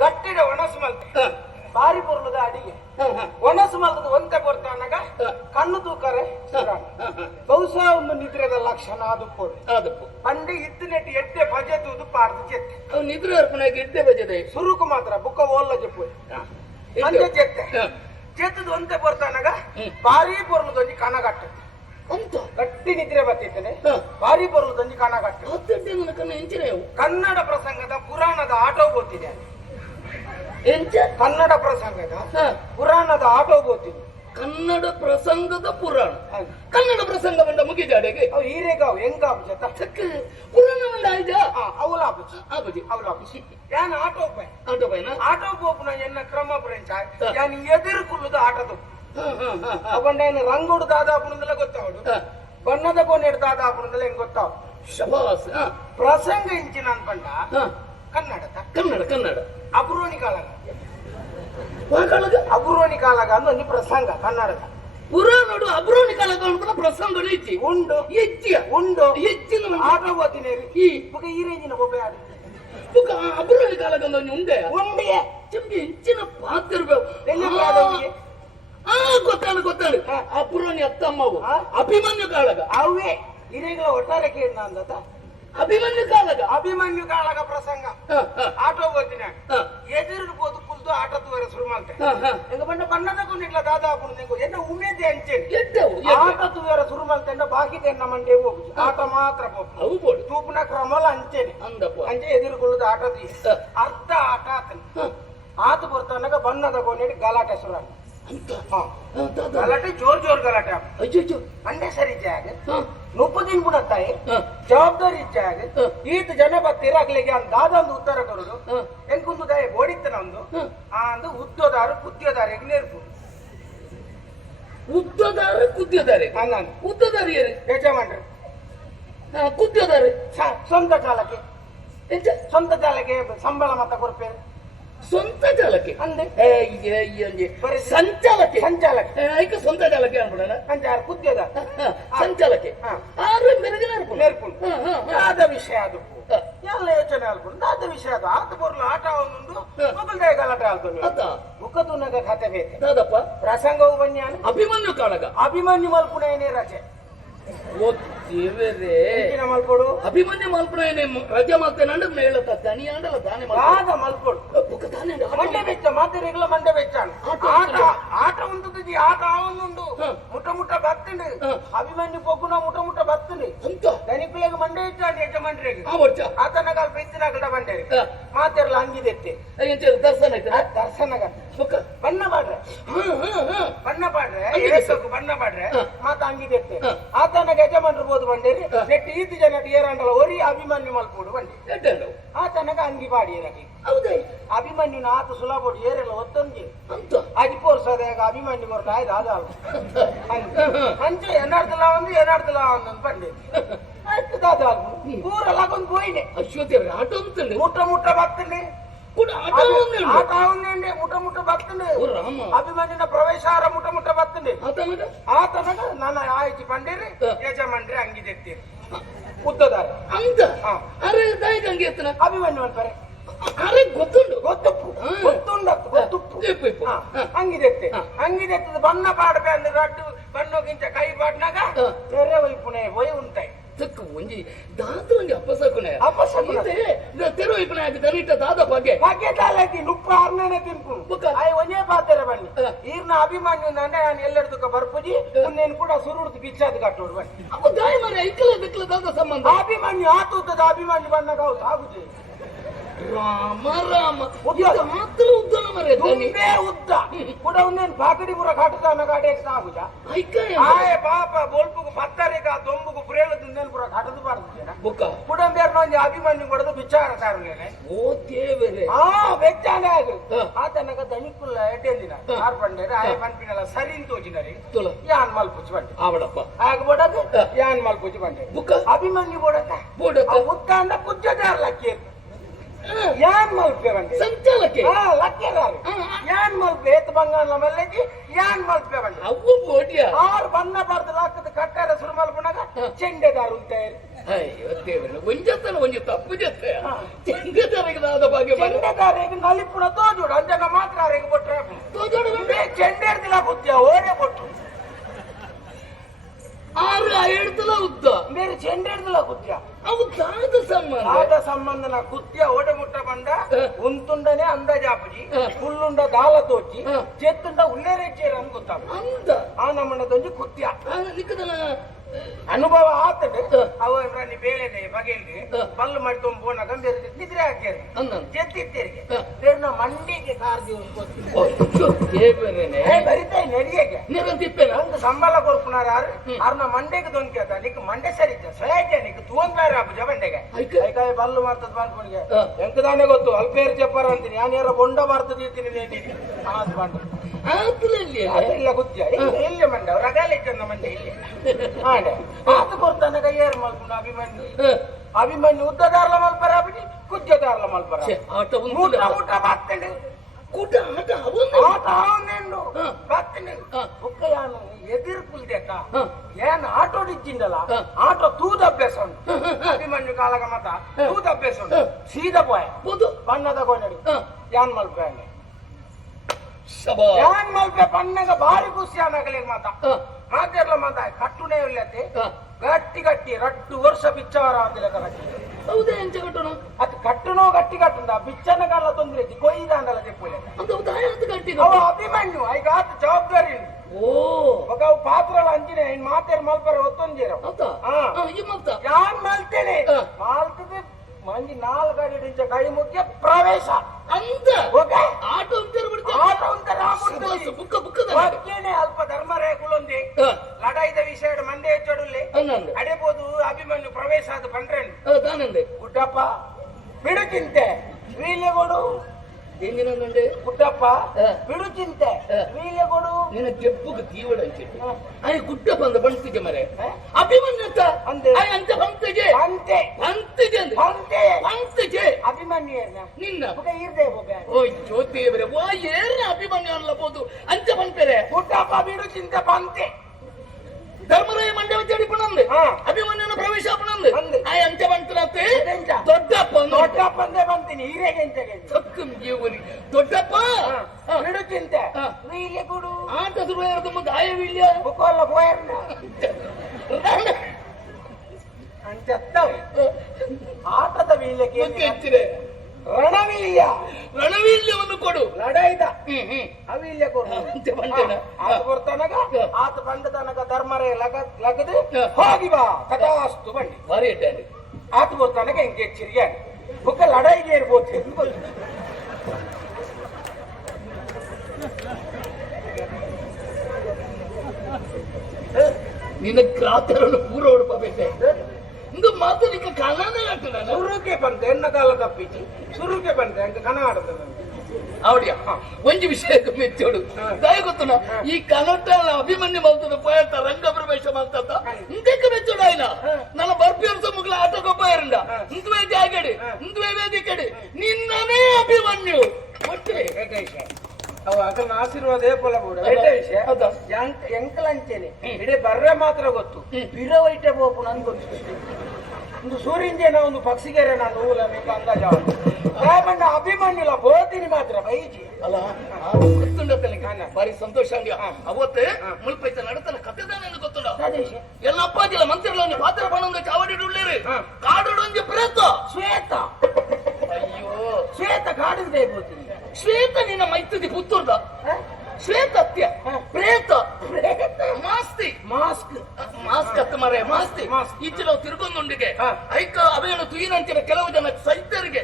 ಗಟ್ಟಿಡ ಒಣಸು ಮಲ್ತೆ ಬಾರಿ ಬರುಳದ ಅಡಿಗೆ ಒಣಸು ಮಲ್ತದ ಒಂತೆ ಬರ್ತಾನಾಗ ಕಣ್ಣು ತೂಕರೆ ಬಹುಶಃ ಒಂದು ನಿದ್ರೆದ ಲಕ್ಷಣ ಅದು ಪಂಡಿ ಇತ್ತಿನೆಟ್ಟು ಎಡ್ಡೆ ಭಜೆ ತೂದು ಪಾರ್ದು ಚೆತ್ತೆ ನಿದ್ರೆ ಅರ್ಪಣೆಗೆ ಎಡ್ಡೆ ಭಜದೆ ಸುರುಕು ಮಾತ್ರ ಬುಕ್ಕ ಓಲ್ಲ ಜಪ್ಪು ಅಂತೆ ಚೆತ್ತೆ ಚೆತ್ತದ ಒಂತೆ ಬರ್ತಾನಾಗ ಬಾರಿ ಬರುಳದೊಂದು ಕನಗಟ್ಟ ಅಂತ ಗಟ್ಟಿ ನಿದ್ರೆ ಬರ್ತಿದ್ದೇನೆ ಬಾರಿ ಬರುಳದೊಂದು ಕನಗಟ್ಟ ಕನ್ನಡ ಪ್ರಸಂಗದ ಪುರಾಣದ ಆಟೋ ಗೊತ್ತಿದೆ ಕನ್ನಡ ಪ್ರಸಂಗದ ಪುರಾಣದ ಆಟೋ ಗೊತ್ತಿದೆ ಕನ್ನಡ ಪ್ರಸಂಗದ ಪುರಾಣ ಕನ್ನಡ ಪ್ರಸಂಗ ಬಂದ ಮುಗಿಜಾಡೆಗೆ ಹೀರೆಗಾವ್ ಹೆಂಗಾವ್ ಜತ ಪುರಾಣ ಬಂದ ಆಯ್ತಾ ಅವಲಾಪುಜಿ ಅವಲಾಪುಜಿ ಯಾನ್ ಆಟೋ ಪೈನ ಆಟೋ ಪೋಪುನ ಎನ್ನ ಕ್ರಮ ಬ್ರೆಂಚ ಯಾನ್ ಎದುರು ಕುಲ್ಲುದ ಆಟದ ಅವಂಡ ಏನು ರಂಗುಡು ದಾದಾಪುನದಲ್ಲ ಗೊತ್ತಾವಡು ಬಣ್ಣದ ಕೋನೆಡು ದಾದಾಪುನದಲ್ಲ ಹೆಂಗ್ ಗೊತ್ತಾವ ಶಬಾಸ್ ಪ್ರಸಂಗ ಇಂಚಿನ ಅನ್ಪಂಡ ಕನ್ನಡದ ಕನ್ನಡ ಅಬ್ರೋನಿ ಕಾಲಗ ಅಬ್ರೋನಿ ಕಾಲಗ ಅಂದ್ರೆ ಪ್ರಸಂಗ ಕನ್ನಡದ ಪುರಾಣಡು ಅಬ್ರೋನಿ ಕಾಲಗ ಅಂತ ಪ್ರಸಂಗ ಇಚ್ಚಿ ಉಂಡು ಹೆಚ್ಚಿನ ಆಟೋ ಓದಿನೇರಿ ಈ ರೇಂಜಿನ ಒಬ್ಬೆ ಆಡಿ ಅಬ್ರೋನಿ ಕಾಲಗ ಉಂಡೆ ಚೆಂಬಿ ಹೆಚ್ಚಿನ ಪಾತ್ರ ಗೊತ್ತಾಳು ಅಬ್ರೋನಿ ಅತ್ತಮ್ಮವು ಅಭಿಮನ್ಯು ಕಾಲಗ ಅವೇ ಹಿರೇಗಳ ಒಟ್ಟಾರೆ ಕೇಳ ಅಂದತ ಅಭಿಮನ್ಯು ಕಾಳಗ ಪ್ರಸಂಗ ಆಟೋ ಓದಿನ ಎದುರು ಬೋದು ಕುಲ್ದು ಆಟದ ವರೆ ಶುರು ಮಾಡ್ತೆ ಎಂಗ ಬಂಡ ಬಣ್ಣದ ಕೊಂಡಿಟ್ಲ ದಾದಾ ಹಾಕೊಂಡು ಎನ್ನ ಉಮೇದೆ ಅಂಚೇನೆ ಆಟದ ವರೆ ಶುರು ಮಾಡ್ತೆ ಬಾಕಿದೆ ಎನ್ನ ಮಂಡೆ ಹೋಗುದು ಆಟ ಮಾತ್ರ ಹೋಗುದು ತೂಪನ ಕ್ರಮಲ ಅಂಚೇನೆ ಅಂಚೆ ಎದುರು ಕುಲ್ದು ಆಟದ ಅರ್ಧ ಆಟ ಆತ ಬರ್ತಾನಾಗ ಬಣ್ಣದ ಕೊಂಡಿಟ್ಟು ಗಲಾಟೆ ಶುರು ಗಲಾಟೆ ಜೋರ್ ಗಲಾಟೆ ಅಂಡೆ ಸರಿ ಜಾಗ ನುಪ್ಪದಿನ ಬಿಡತ್ತಾಯಿ ಜವಾಬ್ದಾರಿ ಇಚ್ಚಾಗ ಈತ ಜನ ಬತ್ತಿರಾಗ್ಲಿಗೆ ಅಂತ ದಾದೊಂದು ಉತ್ತರ ಕೊಡುದು ಎಂಕುಂದು ದಯ ಬೋಡಿತ್ತನ ಒಂದು ಅಂದು ಉದ್ದೋದಾರು ಕುದ್ಯೋದಾರಿಗೆ ನೇರ್ಪು ಕುದ್ಯೋದಾರೆ ಯಜಮಾನ್ರಿ ಕುದ್ಯೋದಾರೆ ಸ್ವಂತ ಚಾಲಕ್ಕೆ ಸಂಬಳ ಮತ್ತ ಕೊಡ್ಪೇರು ಸ್ವಂತ ಚಾಲಕ್ಕೆ ಅಂದೆ ಸಂಚಾಲಕ್ಕೆ ಸ್ವಂತ ಚಾಲಕ್ಕೆ ಅನ್ಬಿಡೋಣ ಅಂಚಾರು ಕುದ್ಯದ ಸಂಚಾಲಕ್ಕೆ ಆದ ವಿಷಯ ಅದು ಎಲ್ಲ ಯೋಚನೆ ಆಲ್ಕೊಂಡು ಆದ ವಿಷಯ ಅದು ಆತ ಬರ್ಲು ಆಟ ಒಂದು ಮೊದಲೇ ಗಲಾಟೆ ಆಲ್ಕೊಂಡು ಮುಖತುನಗ ಕತೆ ಬೇಕು ದಾದಪ್ಪ ಪ್ರಸಂಗವು ಬನ್ಯಾನ ಅಭಿಮನ್ಯು ಕಾಳಗ ಅಭಿಮನ್ಯು ಮಲ್ಪುಣ ಏನೇ ರಜೆ ಮಲ್ಪೋಡು ಅಭಿಮನ್ಯು ಮಲ್ಪುಣ ಏನೇ ರಜೆ ಮಾಡ್ತೇನೆ ಮೇಳತ್ತ ತನಿ ಆಂಡಲ್ಲ ತಾನೇ ಮಲ್ಪೋಡು ಮಂಡೆ ವೆಚ್ಚ ಮಾತೆರೆಗಳ ಮಂಡೆ ವೆಚ್ಚ ಆಟ ಉಂಟು ಆಟ ಆವೊಂದುಂಡು ಮುಟ್ಟ ಬರ್ತಂಡು ಅಭಿಮನ್ಯು ಪೊಗ್ಗುನ ಮುಟ್ಟ ಬರ್ತಂಡು ದನಿಪಿಲೆಗೆ ಮಂಡೆ ವೆಚ್ಚ ಯಜಮಾನ್ರಿಗೆ ಆತನಗ ಬೆತ್ತಿನಾಗಡ ಮಂಡೆ ಮಾತೆರಲ್ಲ ಹಂಗಿದೆತ್ತೆ ದರ್ಶನಗ ಬಣ್ಣ ಪಾಡ್ರೆ ಬಣ್ಣ ಪಾಡ್ರೆ ಮಾತ ಹಂಗಿದೆತ್ತೆ ಆತನ ಯಜಮಾನ್ರು ಬೋದು ಬಂಡೇರಿ ನೆಟ್ಟು ಈತು ಜನ ಏರಂಡಲ ಒರಿ ಅಭಿಮನ್ಯು ಮಲ್ಪೋಡು ಬಂಡಿ ಆತನಗ ಅಂಗಿ ಪಾಡಿ ಏರಾಗಿ ಹೌದೇ ಅಭಿಮನ್ಯುನ ಆತ ಸುಲಭ ಏರೆಲ್ಲ ಒತ್ತೊಂದು ಅದಿಪೋರ್ಸದ ಅಭಿಮನ್ಯು ಬರ್ತ ಆಯ್ತು ಅದ ಅಂಚೆ ಏನಾಡ್ತಲ್ಲ ಒಂದು ಬಂಡಿ ಆಯ್ತು ದಾದ ಊರೆಲ್ಲ ಒಂದು ಹೋಯ್ನೆ ಅಶ್ವತಿ ಆಟೋ ಅಂತಂದ್ರೆ ಮುಟ್ಟ ಬರ್ತಂಡೆ ಆಟ ಅವನ್ನೇ ಮುಟ್ಟ ಬರ್ತಂಡೆ ಅಭಿಮನ್ಯುನ ಪ್ರವೇಶಾರ ಮುಟ್ಟ ಬರ್ತಂಡೆ ಆತನಗ ನನ್ನ ಆಯ್ತು ಬಂಡೇರಿ ಯಜಮಾನ್ರಿ ಹಂಗಿದೆತ್ತೀರಿ ಉದ್ದದಾರೆ ಅಂತ ಅರೆ ದಾಯಿಗೆ ಹಂಗೆ ಎತ್ತನ ಅಭಿಮನ್ಯು ಅಂತಾರೆ ಅರೆ ಗೊತ್ತುಂಡು ಹಂಗಿದೆತ್ತದ ಬಣ್ಣ ಪಾಡ್ಬೆ ಅಂದ್ರೆ ರಡ್ಡು ಬಣ್ಣಗಿಂತ ಕೈ ಪಾಡ್ನಾಗ ತೆರೆ ವೈಪುಣೆ ಒಯ್ ಉಂಟಾಯ್ ಒಂಜಿ ದಾದ ಒಂಜಿ ಅಪಸಕುನೆ ತೆರು ವೈಪುಣೆ ಆಗಿ ದನಿಟ್ಟ ದಾದ ಬಗ್ಗೆ ತಾಲೈತಿ ನುಪ್ಪ ಆರ್ನೇ ತಿನ್ಪು ಆಯ್ ಒಂದೇ ಪಾತ್ರೆ ಬನ್ನಿ ಈರ್ನ ಅಭಿಮನ್ಯು ನಾನು ಎಲ್ಲೆಡ್ದಕ್ಕ ಬರ್ಪುಜಿ ನೀನು ಕೂಡ ಸುರುಡ್ದು ಬಿಚ್ಚಾದ ಕಟ್ಟೋಡು ಬನ್ನಿ ಅಪ್ಪ ದಾಯ ಮನೆ ಐಕಲ ದಿಕ್ಕಲ ದಾದ ಸಂಬಂಧ ಅಭಿಮನ್ಯು ಆತುತ್ತದ ಅಭಿಮನ್ಯು ಬಣ್ಣಗ ಹೌದು ಆಗುದು ರಾಮ ಮಾತ್ರ ಉದ್ದನ ಮರೆ ಉದ್ದ ಕೂಡ ಒಂದೇನು ಪಾಕಡಿಪುರ ಕಾಟುತ್ತಾನ ಗಾಡಿ ಆಗುದ ಆಯ್ ಪಾಪ ಬೋಲ್ಪುಗು ಪತ್ತರಿಗ ದೊಂಬುಗು ಪ್ರೇಳದಿಂದ ಪುರ ಕಾಟದು ಬಾರ್ದು ಕುಡಂಬೇರ್ನ ಒಂದು ಅಭಿಮನ್ಯು ಕೊಡದು ವಿಚಾರ ಸಾರಲೇನೆ ಓ ದೇವರೇ ಬೆಚ್ಚಾನೆ ಆಗು ಆತನಗ ದಣಿಕುಲ್ಲ ಎಡ್ಡೆಂದಿನ ಆರ್ ಬಂಡೇರಿ ಆಯ್ ಪನ್ಪಿನಲ್ಲ ಸರಿ ತೋಜಿನರಿ ಯಾನ್ ಮಲ್ಪುಚ್ಚಿ ಬಂಡೆ ಆವಡಪ್ಪ ಆಗ ಬೋಡದು ಯಾನ್ ಮಲ್ಪುಚ್ಚಿ ಬಂಡೆ ಅಭಿಮನ್ಯು ಬೋಡತ್ತ ಉದ್ದ ಅಂದ ಕುಜ್ಜದಾರ ಲಕ್ಕಿ ಯಾನ್ ಮಲ್ಪೆ ಬಂದೆ ಸಂಚಾಲಕ್ಕೆ ಲಕ್ಕೆದಾರು ಯಾನ್ ಮಲ್ಪೆ ಎತ್ ಬಂಗಾಳ ಮಲ್ಲೆಜಿ ಯಾನ್ ಮಲ್ಪೆ ಬಂದೆ ಅವು ಬೋಡಿಯ ಆರು ಬಣ್ಣ ಬಾರ್ದು ಲಾಕದ ಕಟ್ಟಾರ ಸುರು ಮಲ್ಪನಾಗ ಚೆಂಡೆದಾರು ಅಂತ ಅಯ್ಯೋ ದೇವರೇ ಒಂಜತ್ತನ ಒಂಜಿ ತಪ್ಪು ಜತ್ತೆ ಚೆಂಡೆದಾರೆಗದಾದ ಭಾಗ್ಯ ಚೆಂಡೆದಾರೆಗೆ ನಲಿಪುಣ ತೋಜೋಡು ಅಂಜನ ಮಾತ್ರ ಅರೆಗೆ ಕೊಟ್ರೆ ತೋಜೋಡು ಚೆಂಡೆರ್ದಿಲ್ಲ ಬುದ್ಧಿಯ ಓರೇ ಕೊಟ್ಟು ಆರು ಎಡ್ತಲ ಉದ್ದ ಬೇರೆ ಚೆಂಡೆರ್ದಿಲ್ಲ ಬುದ್ಧಿಯ ಅವು ದಾದ ಸಂಬಂಧ ಆದ ಸಂಬಂಧನ ಕುತ್ಯ ಓಡೆ ಮುಟ್ಟ ಬಂದ ಉಂತುಂಡನೆ ಅಂದಾಜಾಪುಜಿ ಫುಲ್ಲುಂಡ ದಾಲ ತೋಚಿ ಚೆತ್ತುಂಡ ಉಲ್ಲೇರೇಚೇರ ಅಂತ ಗೊತ್ತಾಗ ಅಂದ ಆ ನಮ್ಮಣ್ಣದೊಂದು ಕುತ್ಯ ನಿಕ್ಕದನ ಅನುಭವ ಆತಡೆ ಅವ ನೀ ಬೇಳೆದೆ ಬಗೆಲ್ಗೆ ಬಲ್ಲು ಮಾಡ್ಕೊಂಡ್ ಬೋನಾಗ ಬೇರೆ ನಿದ್ರೆ ಹಾಕ್ಯಾರ ಜೆತ್ತಿತ್ತೇರಿಗೆ ಬೇರೆ ಮಂಡಿಗೆ ಕಾರ್ದಿ ಬರಿತಾಯಿ ನಡಿಯಕ್ಕೆ ನಿರಂತಿಪ್ಪೇನ ಒಂದು ಸಂಬಳ ಕೊಡ್ಪುನಾರ ಅವ್ರನ್ನ ಮಂಡೆಗೆ ದೊಂಕ್ಯಾತ ನಿಕ್ ಮಂಡೆ ಸರಿ ಸಹಾಯಕ್ಕೆ ನಿಕ್ ತೂನ್ ಬೇರೆ ಆಪುಜ ಬಂಡೆಗೆ ಕೈಕಾಯಿ ಬಲ್ಲು ಮಾಡ್ತದ ಬಂದ್ಕೊಣಿಗೆ ಎಂಕದಾನೆ ಗೊತ್ತು ಅಲ್ಪೇರ್ ಚಪ್ಪರ ಅಂತೀನಿ ನಾನು ಯಾರ ಬೊಂಡ ಮಾಡ್ತದ ಇರ್ತೀನಿ ನೇಟಿಗೆ ಅದು ಬಂಡು ಅದೆಲ್ಲ ಗುದ್ಯ ಇಲ್ಲಿ ಮಂಡ ರಗಾಲೆ ಚಂದ ಮಂಡೆ ಇಲ್ಲಿ ಹಾಡೆ ಆತ ಕೊಡ್ತಾನೆ ಕೈಯೇರ್ ಮಲ್ಪುಂಡು ಅಭಿಮನ್ಯು ಉದ್ದದಾರ್ಲ ಮಲ್ಪರ ಅಭಿಜಿ ಕುಜ್ಜದಾರ್ಲ ಮಲ್ಪರ ಊಟ ಊಟ ಬರ್ತಂಡು ಕೂಟ ಆಟ ಆಟ ಅವನೇನು ಬರ್ತಂಡು ಬುಕ್ಕ ಯಾನು ಎದಿರು ಕುಲ್ದೇಕ ಏನ್ ಆಟೋಡಿಚ್ಚಿಂದಲ್ಲ ಆಟೋ ತೂದ ಅಭ್ಯಾಸ ಉಂಟು ಅಭಿಮನ್ಯು ಕಾಲಗ ಮತ ತೂದ ಅಭ್ಯಾಸ ಉಂಟು ಸೀದಾ ಪೋಯ ಬಣ್ಣದ ಕೊಂಡಡಿ ಯಾನ್ ಮಲ್ಪನೆ ಯಾನ್ ಮಲ್ಪೆ ಬಣ್ಣಗ ಭಾರಿ ಖುಷಿ ಅನ್ನಗಲಿ ಮಾತ ಮಾತೆರ್ಲ ಮಾತ ಕಟ್ಟುನೇ ಇಲ್ಲತ್ತೆ ಗಟ್ಟಿ ಗಟ್ಟಿ 2 ವರ್ಷ ಬಿಚ್ಚವರ ಆದಿಲ್ಲ ಕಟ್ಟಿ ಹೌದೇ ಎಂಚ ಕಟ್ಟುನು ಅದು ಕಟ್ಟುನೋ ಗಟ್ಟಿ ಕಟ್ಟುಂದ ಬಿಚ್ಚನ ಕಾಲ ತೊಂದ್ರೆ ಕೊಯ್ದ ಅಂದಲ್ಲ ತೆಪ್ಪುಲೆ ಅದು ದಾಯತ್ತು ಗಟ್ಟಿ ಅವ ಅಭಿಮನ್ಯು ಐಗ ಆತ ಜವಾಬ್ದಾರಿ ಓ ಮಗ ಪಾತ್ರಲ ಅಂಜಿನ ಇನ್ ಮಾತೆರ್ ಮಲ್ಪರ ಒತ್ತೊಂದಿರ ಹೌದಾ ಈ ಮಲ್ತ ಯಾನ್ ಮಲ್ತೇನೆ ಮಾಲ್ತದೆ ಮಂಜಿ 4 ಗಾಡಿ ಇಂಚ ಕೈ ಮುಖ್ಯ ಪ್ರವೇಶ ಅಂತ ಆಟೋ ಅಂತಾರ ಬಿಡ್ತಾರೆ ಆಟೋ ಅಂತಾರ ಬುಕ್ಕ ಬುಕ್ಕದ ಬಕ್ಕೇನೆ ಅಲ್ಪ ಧರ್ಮರೇಖುಲೊಂದಿ ಲಡಾಯಿದ ವಿಷಯ ಮಂದೆ ಹೆಚ್ಚೊಡುಲ್ಲೆ ಅಡೆಬೋದು ಅಭಿಮನ್ಯು ಪ್ರವೇಶ ಆದ ಪಂಡ್ರೆ ತಾನಂದೆ ಗುಡ್ಡಪ್ಪ ಬಿಡು ಚಿಂತೆ ವೀಲ್ಯಗೋಡು ಎಂದಿನಂದೆ ಗುಡ್ಡಪ್ಪ ಬಿಡು ಚಿಂತೆ ವೀಲ್ಯಗೋಡು ನಿನ್ನ ಕೆಪ್ಪುಗೆ ತೀವಡ ಅಂಚಿಟ್ಟು ಅಯ್ಯ ಗುಡ್ಡಪ್ಪ ಅಂದ ಬಂತಿಗೆ ಮರೆ ಅಭಿಮನ್ಯು ಅಂತೆ ಅಂತ ಬಂತಿಗೆ ಅಂತೆ ಅಂತಿಗೆ ಅಂದೆ ಅಂತೆ ಅಂತಿಗೆ ಅಭಿಮನ್ಯು ನಿನ್ನ ಇರ್ದೆ ಓ ಜ್ಯೋತಿಯವರೇ ಓ ಏನ ಅಭಿಮನ್ಯು ಅನ್ಲಬಹುದು ಅಂತ ಬಂತರೆ ಗುಡ್ಡಪ್ಪ ಬಿಡು ಚಿಂತೆ ಬಂತೆ ಧರ್ಮರಾಯ ಮಂಡ್ಯ ಜಡಿಪಣಂದೆ ಅಭಿಮನ್ಯನ ಪ್ರವೇಶ ಪಣಂದೆ ಆ ಅಂಚ ಬಂತನತ್ತೆ ದೊಡ್ಡಪ್ಪ ದೊಡ್ಡಪ್ಪಂದೆ ಬಂತೀನಿ ಹಿರೇಗೆ ಸತ್ಕಂ ಜೀವನಿ ದೊಡ್ಡಪ್ಪ ಬಿಡು ಚಿಂತೆ ವೀಲ್ಯ ಕೊಡು ಆಟ ಶುರುವಾಯಿರದ ಮುಂದೆ ಆಯ ವೀಲ್ಯ ಬುಕ್ಕೋಲ್ಲ ಪೋಯರ್ನ ಅಂಚತ್ತವ ಆಟದ ವೀಲ್ಯಕ್ಕೆ ಹೆಚ್ಚಿದೆ ರಣವೀಲ್ಯ ರಣವೀಲ್ಯವನ್ನು ಕೊಡು ಲಡಾಯ್ದ ಅವೀಲ್ಯ ಕೊಡು ಆತ ಬರ್ತನಗ ಆತ ಬಂದ ತನಕ ಧರ್ಮರೇ ಲಗದು ಹೋಗಿ ಬಾ ಕಥಾಸ್ತು ಬನ್ನಿ ಬಾರಿ ಇಟ್ಟಾನೆ ಆತ ಬರ್ತನಗ ಹೆಂಗೆ ಚಿರಿಯಾನೆ ಬುಕ್ಕ ಲಡಾಯಿಗೆ ಇರ್ಬೋದು ನಿನ್ನ ಕ್ರಾತರನ್ನು ಪೂರ ಹೊಡ್ಪಬೇಕೆ ಇಂದು ಮಾತಲಿಕ್ಕೆ ಕನ್ನನೇ ಆಗ್ತದೆ ಸುರುಕೆ ಬಂತೆ ಎನ್ನ ಕಾಲ ತಪ್ಪಿಸಿ ಸುರುಕೆ ಬಂತೆ ಅಂತ ಕನ ಆಡುತ್ತದೆ ಅವಡಿಯ ಒಂದು ವಿಷಯಕ್ಕೆ ಮೆಚ್ಚೋಡು ದಯ ಗೊತ್ತುನ ಈ ಕನ್ನಡ ಅಭಿಮನ್ಯು ಮಲ್ತದ ಪೋಯತ ರಂಗ ಪ್ರವೇಶ ಮಾಡ್ತದ ಇಂದಕ್ಕೆ ಮೆಚ್ಚೋಡು ಆಯ್ನ ನನ್ನ ಬರ್ಪಿಯರ್ಸ ಮುಗ್ಲ ಆಟ ಗೊಬ್ಬ ಇರಂಡ ಇಂದುವೇ ಜಾಗಡಿ ಇಂದುವೇ ವೇದಿಕೆಡಿ ನಿನ್ನನೇ ಅಭಿಮನ್ಯು ಒಟ್ಟೆ ಅವ ಅಕಲ್ನ ಆಶೀರ್ವಾದ ಏಪಲ ಕೂಡ ವಿಷಯ ಎಂಕಲಂಚೇನೆ ಇಡೀ ಬರ್ರೆ ಮಾತ್ರ ಗೊತ್ತು ಬಿರವೈಟೆ ಬೋಪು ನನ್ ಗೊತ್ತು ಒಂದು ಸೂರ್ಯಂಜೇನ ಒಂದು ಪಕ್ಷಿಗೆರೆ ನಾನು ಹೂಲ ಬೇಕು ಅಂದಾಜ ರಾಮಣ್ಣ ಅಭಿಮನ್ಯುಲ ಬೋತೀನಿ ಮಾತ್ರ ಬೈಜಿ ಅಲ್ಲ ಗೊತ್ತುಂಡ ಬಾರಿ ಸಂತೋಷ ಅಂದ್ಯ ಅವತ್ತೇ ಮುಲ್ಪೈತ ನಡತನ ಕಥೆದಾನೆ ಗೊತ್ತುಂಡ ಎಲ್ಲ ಅಪ್ಪಾಜಿಲ್ಲ ಮಂತ್ರಿಗಳ ಪಾತ್ರ ಬಣ್ಣಂದ ಚಾವಡಿ ಉಳ್ಳೇರಿ ಕಾಡು ಪ್ರೇತ ಶ್ವೇತ ಅಯ್ಯೋ ಶ್ವೇತ ಕಾಡಿಗೆ ಬೋತೀನಿ ಶ್ವೇತ ನಿನ್ನ ಮೈತ್ರಿ ಪುತ್ತೂರ್ದ ಶ್ವೇತತ್ಯ ಪ್ರೇತ ಮಾಸ್ತಿ ಮಾಸ್ಕ್ ಮಾಸ್ಕ್ ಅತ್ತ ಮರೆ ಮಾಸ್ತಿ ಇಚ್ಚಿನ ತಿರುಗೊಂದುಂಡಿಗೆ ಐಕ ಅವೇನು ತುಯಿನಂಚಿನ ಕೆಲವು ಜನ ಸೈತರಿಗೆ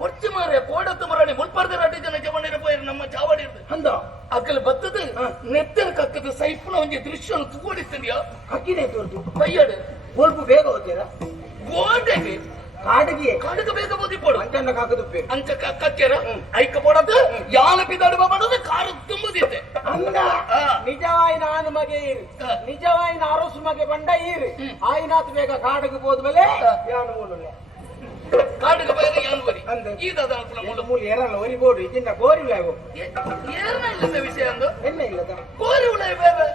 ಹೊಚ್ಚಿ ಮಾರೆ ಕೋಡತ್ತ ಮರಣಿ ಮುಲ್ಪರ್ದ ರಾಟಿ ಜನ ಜವಣಿರ ಪೋಯರು ನಮ್ಮ ಚಾವಡಿ ಅಂದ ಅಕ್ಕಲ್ಲಿ ಬತ್ತದ ನೆತ್ತರ ಕಕ್ಕದ ಸೈಫ್ನ ಒಂದು ದೃಶ್ಯವನ್ನು ತೂಡಿಸ್ತೀಯ ಹಕ್ಕಿನೇ ತೋರ್ತು ಕೈಯಾಡು ಸ್ವಲ್ಪ ಬೇಗ ಹೋಗ್ತೀರಾ ಗೋಡೆಗೆ ಕಾಡಿಗೆ ಕಾಡಿಗೆ ಬೇಗ ಬೋದಿಪ್ಪಡು ಅಂಚನ್ನ ಕಾಕದು ಅಂಚ ಕಕ್ಕೇರ ಐಕ ಪಡದು ಯಾಲ ಬಿದ್ದಾಡುವ ಮಾಡೋದು ಕಾರು ತುಂಬುದಿತ್ತೆ ಅಂದ ನಿಜವಾಯಿ ನಾನು ಮಗೆ ಇರು ನಿಜವಾಯಿ ಅರಸು ಮಗೆ ಬಂಡ ಇರು ಆಯ್ನಾತ್ ಬೇಗ ಕಾಡಿಗೆ ಹೋದ್ಮೇಲೆ ಯಾನು ಮೂಲಲೆ ಕಾಡಿಗೆ ಬೇಗ ಯಾನು ಬರಿ ಈದಾದ ಮೂಲ ಎರಲ್ಲ ಒರಿಬೋಡು ಇದನ್ನ ಗೋರಿ ಉಳಾಗು ಏನ ಇಲ್ಲದ ವಿಷಯ ಅಂದು ಎನ್ನ ಇಲ್ಲದ ಗೋರಿ ಉಳಾಯ ಬೇರೆ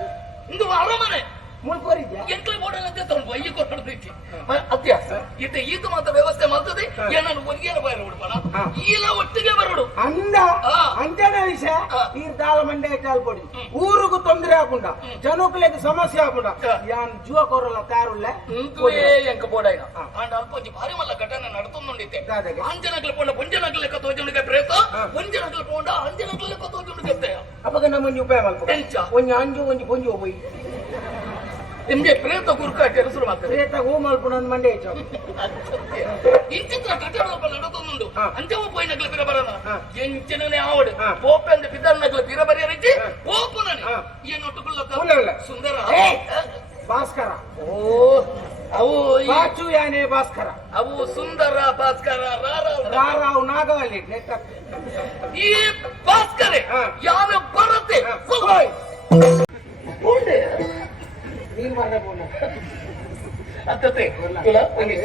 ಇಂದು ಅರಮನೆ ಮುಳ್ಕೋರಿದ್ಯಾ ಎಂಟ್ಲೆ ಬೋರ್ಡಲ್ಲಿ ಅದೇ ತಗೊಂಡು ಅಯ್ಯ ಕೊಟ್ಟಿದ್ದೆ ಅತ್ಯಾಸ ಇತ್ತೆ ಈತ ಮಾತ್ರ ವ್ಯವಸ್ಥೆ ಮಾಡ್ತದೆ ಏನನ್ನು ಒರಿಗೆಲ್ಲ ಬಯಲು ಬಿಡ್ಬಣ ಈಲ ಒಟ್ಟಿಗೆ ಬರೋಡು ಅಂದ ಅಂಜನ ವಿಷಯ ಈ ದಾಳ ಮಂಡೆ ಕಾಲ್ಪೊಡಿ ಊರಿಗೂ ತೊಂದರೆ ಆಗುಂಡ ಜನಕ್ಕೂ ಸಮಸ್ಯೆ ಆಗುಂಡ ಯಾನ್ ಜೀವ ಕೊರಲ್ಲ ತಾರುಲ್ಲ ಎಂಕ ಬೋಡಾಯ್ನ ಅಂಡ ಅಲ್ಪೊಂಜಿ ಭಾರಿ ಮಲ್ಲ ಘಟನೆ ನಡ್ತೊಂದಿತ್ತೆ ಅಂಜನಗ್ಲ ಪೋಂಡ ಪುಂಜನಗ್ಲ ಲೆಕ್ಕ ತೋಜುಂಡಿಗೆ ಪ್ರೇತ ಪುಂಜನಗ್ಲ ಪೋಂಡ ಅಂಜನಗ್ಲ ಲೆಕ್ಕ ತೋಜುಂಡಿಗೆ ಅವಾಗ ನಮ್ಮನ್ನು ಉಪಾಯ ಮಾಡ್ಕೊ ಒಂಜಿ ಅಂಜು ಒಂಜಿ ಪುಂಜಿ ಹೋಗಿ ನಿಮ್ಗೆ ಪ್ರೇತ ಗುರುಕಾಟಿ ಹೆಸರು ಮಾಡ್ತಾರೆ ಪ್ರೇತ ಹೂ ಮಲ್ಪುಣ ಮಂಡೆ ಇಂಚಿತ್ರ ಕಟ್ಟಡ ನಡತೊಂದುಂಡು ಅಂಚವ ಪೋಯಿನಗ್ಲ ಪಿರ ಬರನ ಎಂಚಿನನೆ ಆವಡು ಪೋಪೆ ಅಂದ ಪಿದರ್ನಗ್ಲ ಪಿರ ಬರಿಯರಿಚಿ ಪೋಪುನನೆ ಏನೊಟ್ಟುಕೊಳ್ಳ ಸುಂದರ ಭಾಸ್ಕರ ಓ ಅವು ಬಾಚು ಯಾನೆ ಭಾಸ್ಕರ ಅವು ಸುಂದರ ಭಾಸ್ಕರ ರಾರಾವ್ ನಾಗವಲ್ಲಿ ಈ ಭಾಸ್ಕರೆ ಯಾವ ಬರುತ್ತೆ ನೀನ್ ಮಾಡಬೋಣ ಅತ್ತತೆ ತುಲ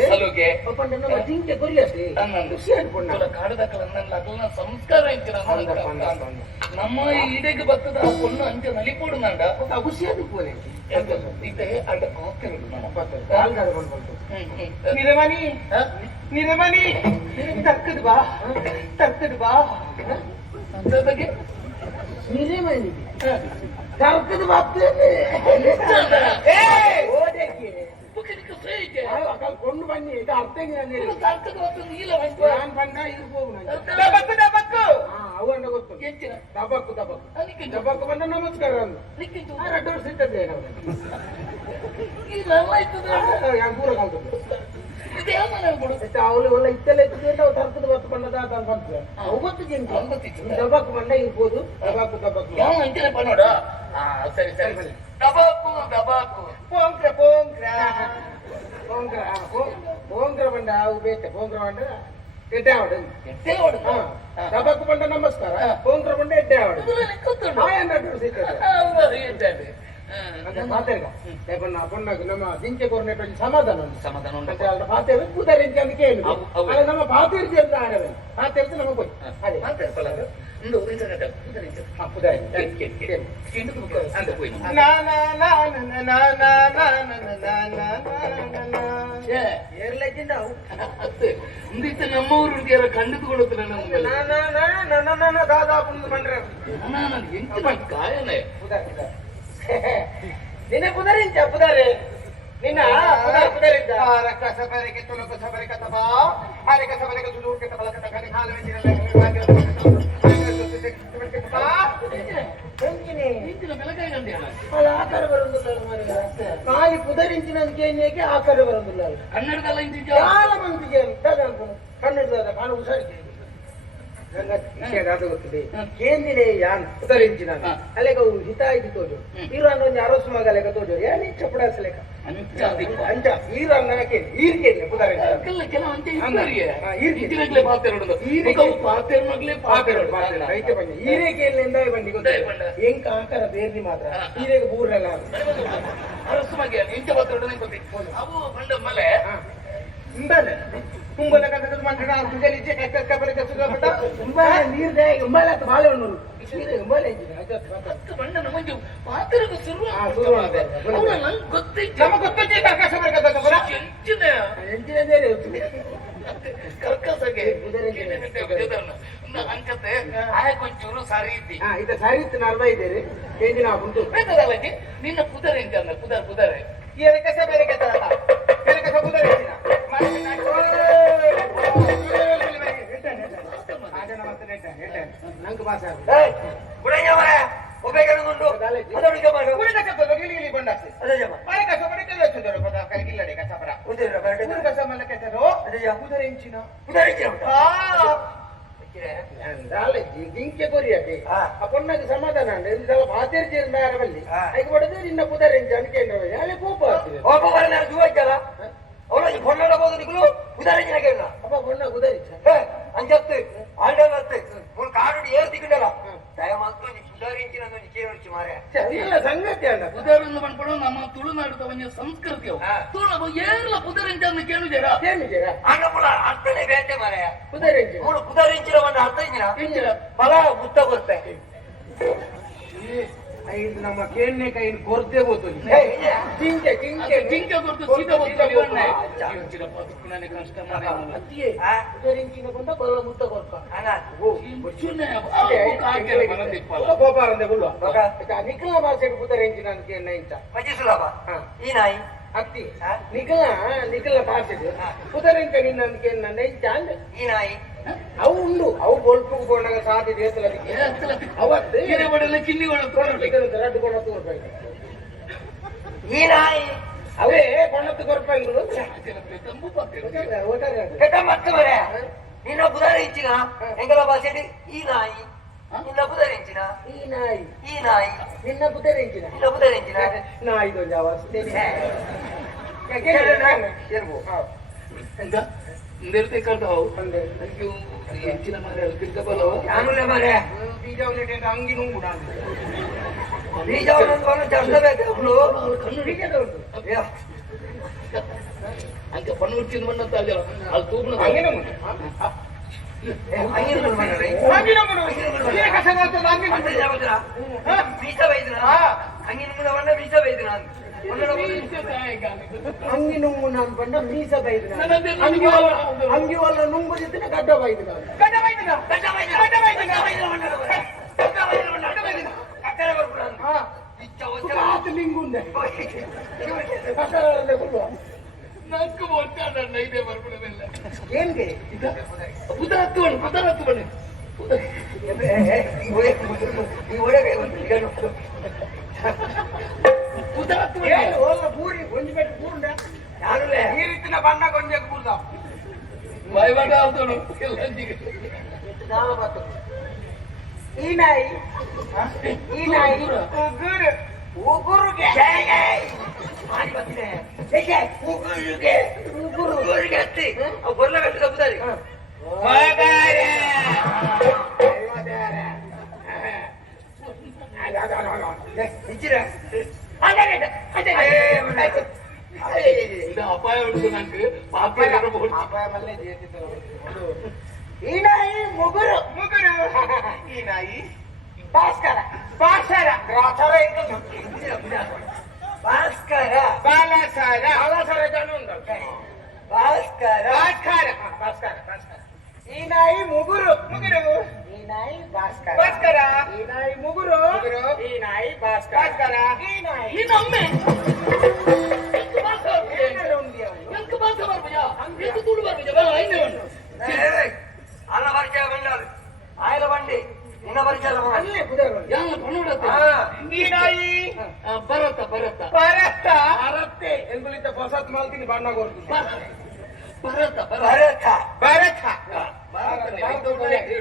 ಸಲುಗೆ ಜಿಂಕೆ ಕೊರಿಯಷ್ಟೇ ಖುಷಿ ಅನ್ಕೊಂಡ ಕಾಡದಕ್ಕಲ ಅಗಲ ಸಂಸ್ಕಾರ ಐತಿ ನಮ್ಮ ಈಡೆಗೆ ಬರ್ತದ ಆ ಪೊಣ್ಣು ಅಂಚ ನಲಿಪೋಡು ನಂಡ ಖುಷಿ ಅನ್ಕೋನೆ ಇದೆ ಅಡ್ಡ ಕಾಕ್ತಿರು ನಿರಮಣಿ ನಿರಮಣಿ ತಕ್ಕದು ಬಾ ತಕ್ಕದು ಬಾ ಅಂತದಕ್ಕೆ ನಿರಮಣಿ ತಕ್ಕದು ಬಾಪ್ತೇನೆ ಕೊಂಡು ಬನ್ನಿ ಇದು ಅರ್ಥ ನಾನು ಬಂದ ಇರ್ಬೋದು ಅವನ್ನ ಗೊತ್ತು ದಬಕ್ಕು ದಬಕ್ಕು ದಬಕ್ಕು ಬಂದ ನಮಸ್ಕಾರ ರೆಡ್ ವರ್ಷ ಇದ್ದದ್ದೇ ಪೂರ ಅವಳು ಒಳ್ಳೆ ಇತ್ತಲ್ಲ ಇರ್ತದೆ ನಾವು ತರ್ಕದ ಬತ್ತು ಬಂದದ ಅಂತ ಬಂದ್ರೆ ದಬಕ್ಕು ಬಂದ ಇರ್ಬೋದು ದಬಕ್ಕು ದಬಕ್ಕು ಯಾವ ಅಂಚನೆ ಪನ್ನೋಡ ಸರಿ ಸರಿ ಸರಿ ದಬಾಕು ದಬಾಕು ಪೋಂಕ್ರ ಪೋಂಕ್ರ ಪೋಂಕ್ರ ಪೋಂಕ್ರ ಬಂಡ ಅವು ಬೇತೆ ಪೋಂಕ್ರ ಬಂಡ ಎಡ್ಡೆ ಆವಡು ದಬಕ್ಕು ಬಂಡ ನಮಸ್ಕಾರ ಪೋಂಕ್ರ ಬಂಡ ಎಡ್ಡೆ ಆವಡು పొన్నకు నమ్మ దించే కొరనేట సమాధానం సమాధానం అంటే వాళ్ళ పాతేరు కుదరించండి కేలు అలా నమ్మ పాతేరు చేద్దా ఆడవే పాతేరు నమ్మ పోయి అదే మాట్లాడలేదు ఇందు ఇంటర్నెట్ కుదరించు అప్పుడే ఎందుకు అంత పోయి నా నా నా నా నా నా నా నా నా ఏర్లైందావు ಅತ್ತೆ ಇಂದಿತ್ತ ನಮ್ಮ ಊರಿಗೆ ಖಂಡಿತ ಕೊಡುತ್ತೆ ನನ್ನ ದಾದಾಪು ಬಂದ್ರೆ ನಾನು ಎಂತ ಗಾಯನೇ ನಿನ್ನೆ ಪುದರಿಂಚ ಪುದರೆ ನಿನ್ನ ಪುದರಿಂಚ ರಕ್ತ ಸಬರಿಗೆ ತುಲಕ ಸಬರಿಗೆ ತಬಾ ಹಾರಿಕ ಸಬರಿಗೆ ತುಲೂಕೆ ತಬಲಕ ತಕನೆ ಕಾಲು ಆಕಾರ ಬರುವುದಿಲ್ಲ ಕಾಲಿ ಪುದರಿಂಚಿನಕ್ಕೆ ಆಕಾರ ಬರುವುದಿಲ್ಲ ಕನ್ನಡದಲ್ಲ చాలా మందికి కన్నడದ ಕಾಣು ಹುಷಾರಿಗೆ ಅದು ಗೊತ್ತಿದೆ ಕೇಂದಿನೇ ಯಾನ್ ಉತ್ತರಿಂಚಿನ ಅಲೆಗ ಹಿತ ಆಯ್ತು ತೋಜು ಈರನ್ನ ಒಂದು ಅರಸು ಮಗ ಲೆಕ್ಕ ತೋಜು ಏನ್ ಚಪ್ಪಡಾಸ ಲೆಕ್ಕ ಅಂಚ ಈರನ್ನ ಈರ್ಗೆ ಈರ್ಗೆ ಪಾತೆರಡು ಐತೆ ಬನ್ನಿ ಈರೇಕೆಯಿಂದ ಬನ್ನಿ ಗೊತ್ತ ಎಂಕ ಆಕಾರ ಬೇರ್ನಿ ಮಾತ್ರ ಈರೆಗೆ ಬೂರಲ್ಲ ಅರಸು ಮಗೆ ಇಂಚ ಪಾತೆರಡು ಅವು ಬಂದ ಮೇಲೆ ಹಿಂಬಲೆ ಕುಂಬಲ ಕಥಕದ ಮಂಟನ ಸುಜಲಿಜೆ ಕಕ್ಕ ಬರ ಕಸುಗಪಟ ತುಂಬಾ ನೀರ್ ದೇ ಹಿಂಬಲ ಬಾಳೆ ಉಣ್ಣು ಹಿಂಬಲ ಬಣ್ಣ ಮಂಜು ಪಾತ್ರದ ಶುರು ಗೊತ್ತೈತೆ ನಮಗೆ ಗೊತ್ತೈತೆ ಕರ್ಕಶ ಬರ ಕಥ ಬರ ಎಂಚಿನ ಕರ್ಕಸಗೆ ಅಂಕತೆ ಆಯಕೊಂಚೂರು ಸರಿ ಇದ್ದಿ ಇದು ಸರಿ ಇತ್ತು ನಲ್ವ ಇದ್ದೀರಿ ಕೇಂದಿನ ಉಂಟು ಬೇಕದಲ್ಲಜಿ ನಿನ್ನ ಪುದರೆ ಅಂತ ಅಂದ ಪುದರೆ ಬೇರೆ ಕಸ ಬೇರೆ ಕಸ ಬೇರೆ ಕಸ ಪುದರೆ ನಂಗೆ ಭಾಷೆ ಜಿಂಕೆ ಕೊರಿಯದೆ ಆ ಪೊಣ್ಣಗೆ ಸಮಾಧಾನ ಪಾತೇರಿ ಸೇರಿದಲ್ಲಿ ಐದು ಹೊಡೆದು ನಿನ್ನ ಪುದರಿಂಚ ಅನ್ಕೊಂಡ್ರೆ ಅಲ್ಲಿ ಕೋಪ ಆಗ್ತದೆ ಅವಳು பொண்ணோட நிக்கலு உதாரண கேட்கல அப்ப பொண்ண உதாரிச்ச அஞ்சத்து ஆண்டவத்து உன் காரோட ஏத்திக்கிட்டல ದಯಮಾತ್ರ ಸುಧಾರಿಂಚಿನ ನಿಚೇರಿಸಿ ಮಾರೆ ಇಲ್ಲ ಸಂಗತಿ ಅಲ್ಲ ಪುದರನ್ನು ಬಂದ್ಬಿಡು ನಮ್ಮ ತುಳುನಾಡು ಒಂಜ ಸಂಸ್ಕೃತಿ ತುಳು ಏರ್ಲ ಪುದರಿಂಚನ್ನು ಕೇಳಿದ್ದೀರಾ ಅನ್ನಪುಳ ಅರ್ಥನೇ ಬೇಟೆ ಮಾರೆ ಪುದರಿಂಚ ಅವಳು ಪುದರಿಂಚಿನ ಒಂದು ಅರ್ಥ ಇದ್ದೀರಾ ಬಲ ಗುತ್ತ ಗೊತ್ತೆ ಇದು ನಮ್ಮ ಕೇಳ್ನೆ ಕೈನ ಕೊರತೆ ಗೊತ್ತಿಲ್ಲ ಏ, ಇಲ್ಲ. ಜಿಂಕೆ ಜಿಂಕೆ ಜಿಂಕೆ ಕೊಡ್ತು ಸೀದಾ ನನಗೆ ಕಷ್ಟ ಅತ್ತಿಯೇ ಆ? ಉದರಿಂಚಿನ ಬಂದ ಬಲ್ಲ ಮುತ್ತ ಕೊರ್ಪ ಹಂಗ ಗೋಪಾರಂದೆ ಬುಲ್ವ ಮಗ. ನಿಖಲ ಭಾಷೆಗೆ ಉದರಿಂಚಿನ ಅಂತ ನೈಂತ ಮಜ್ಜಿ ಸುಲಭ ಹಾ. ಈ ನಾಯಿ ಅತ್ತಿ ಆ? ನಿಖಲ ಭಾಷೆಗೆ ಉದರಿಂಚ ನಿನ್ನ ಅದಕ್ಕೆ ನೈಂತ ಅಂದೆ ಈ ನಾಯಿ ಅವು ಉಂಡು ಅವು ಬೊಲ್ಪು ಕೊಂಡಾಗ ಸಾಧ್ಯತೆ ಏತಲ ಅದಕ್ಕೆ ಅವತ್ತು ಕಿನ್ನಿಗಳು ರಡ್ಡು ಕೊಡ ತೋರ್ಬೇಕು ಈ ನಾಯಿ ಅವೇ ಕೊಣ್ಣತ್ತು ಕೊರ್ಪಂಗಳು ಕೆಟ್ಟ ಮತ್ತೆ ಮರೆ ನಿನ್ನ ಬುಧರಿಂಚಿನ ಎಂಗಲ ಭಾಷೆಡಿ ಈ ನಾಯಿ ನಿನ್ನ ಬುಧರಿಂಚಿನ ಈ ನಾಯಿ ಈ ನಾಯಿ ನಿನ್ನ ಬುದ್ಧರಿಂಚಿನ ನಿನ್ನ ಬುಧರಿಂಚಿನ ನಾಯಿದು ಜಾವ ನಿರ್ತಿಕಂಡವು ಹೆಚ್ಚಿನ ಮರ ತಿಳ್ಕಬಲ್ಲವ ಯಾನುಲೆ ಮರೆ ಬೀಜ ಅಂಗಿ ನುಂಗು ಬೀಜವನ್ನು ಚರ್ಚಬೇಕು ಅವಳು ಅಂಕೆ ಪಣ್ಣು ಹುಚ್ಚಿನ ಮಣ್ಣಂತ ಅಲ್ಲ ಅಲ್ಲಿ ತೂಪನ ಅಂಗಿ ನುಂಗು ಅಂಗಿ ನುಂಗು ನಾನು ಬಂದ ಮೀಸ ಬೈದ ಅಂಗಿ ಒಲ್ಲ ನುಂಗುದಿದ್ದ ಗಡ್ಡ ಬೈದ ಲಿಂಗುಂದೆ ನಕ್ಕು ಒಟ್ಟಾಡ ಇದೇ ಬರ್ಬಿಡವಿಲ್ಲ ಏನ್ಗೆ ಬುಧ ಹತ್ತು ಬಣ್ಣು ಬುಧ ಹತ್ತು ಪೂರಿ ಗೊಂಜಿ ಬೆಟ್ಟು ಪೂರ್ಣ ಯಾರುಲೆ ಈ ರೀತಿನ ಬಣ್ಣ ಗೊಂಜೆ ಕೂರ್ದ ಬಾಯ್ಬಾಟ ಆಗ್ತಾನು ಎಲ್ಲಂಜಿಗೆ ಈ ನಾಯಿ ಈ ನಾಯಿ ಉಗುರು ಉಗುರುಗೆ ಮಾಡಿ ಬರ್ತೀನಿ ಉಗುರಿಗೆ ಉಗುರಿಗೆ ಹತ್ತಿ ಅವು ಬರ್ಲಬೇಕು ತಪ್ಪುದಾರಿ ನಿಂಚಿರ ಇದು ಅಪಾಯ ಉಂಟು ನಂಗೆ ಪಾಪ ಇರಬಹುದು ಈ ನಾಯಿ ಮುಗುರು ಮುಗುರು ಈ ನಾಯಿ ಭಾಸ್ಕರ ಭಾಸ್ಕರ ಗ್ರಾಚಾರ ಭಾಸ್ಕರ ಬಾಲಸಾರ ಬಾಲಸಾರ ಜನ ಉಂಟು ಭಾಸ್ಕರ ಭಾಸ್ಕರ ಭಾಸ್ಕರ ಭಾಸ್ಕರ ಈ ನಾಯಿ ಮುಗುರು ಮುಗುರು ಈ ನಾಯಿ ಭಾಸ್ಕರ ಭಾಸ್ಕರ ಈ ನಾಯಿ ಮುಗುರು ಮುಗುರು ಈ ನಾಯಿ ಭಾಸ್ಕರ ಭಾಸ್ಕರ ಈ ನಾಯಿ ಇನ್ನೊಮ್ಮೆ ಎಂಟು ಭಾಷೆ ಬರ್ಬಜಾ ಎಂಟು ತುಳು ಬರ್ಬಜಾ ಬರ ಐನೇ ಉಂಟು ಅಲ್ಲ ಪರಿಚಯ ಬಂದಾರು ಆಯ್ಲ ಬಂಡಿ ನಿನ್ನ ಪರಿಚಯ ಅಲ್ಲೇ ಕುದುರೆ ಯಾವ ಪಣುಡತ್ತೆ ಈ ನಾಯಿ ಭರತ ಭರತ ಭರತ ಭರತೆ ಎಂಗುಳಿತ ಹೊಸತ್ ಮಾಲ್ತೀನಿ ಬಣ್ಣ ಕೊಡ್ತೀನಿ ಭರತ ಭರತ ಭರತ ಊರಿಗೆ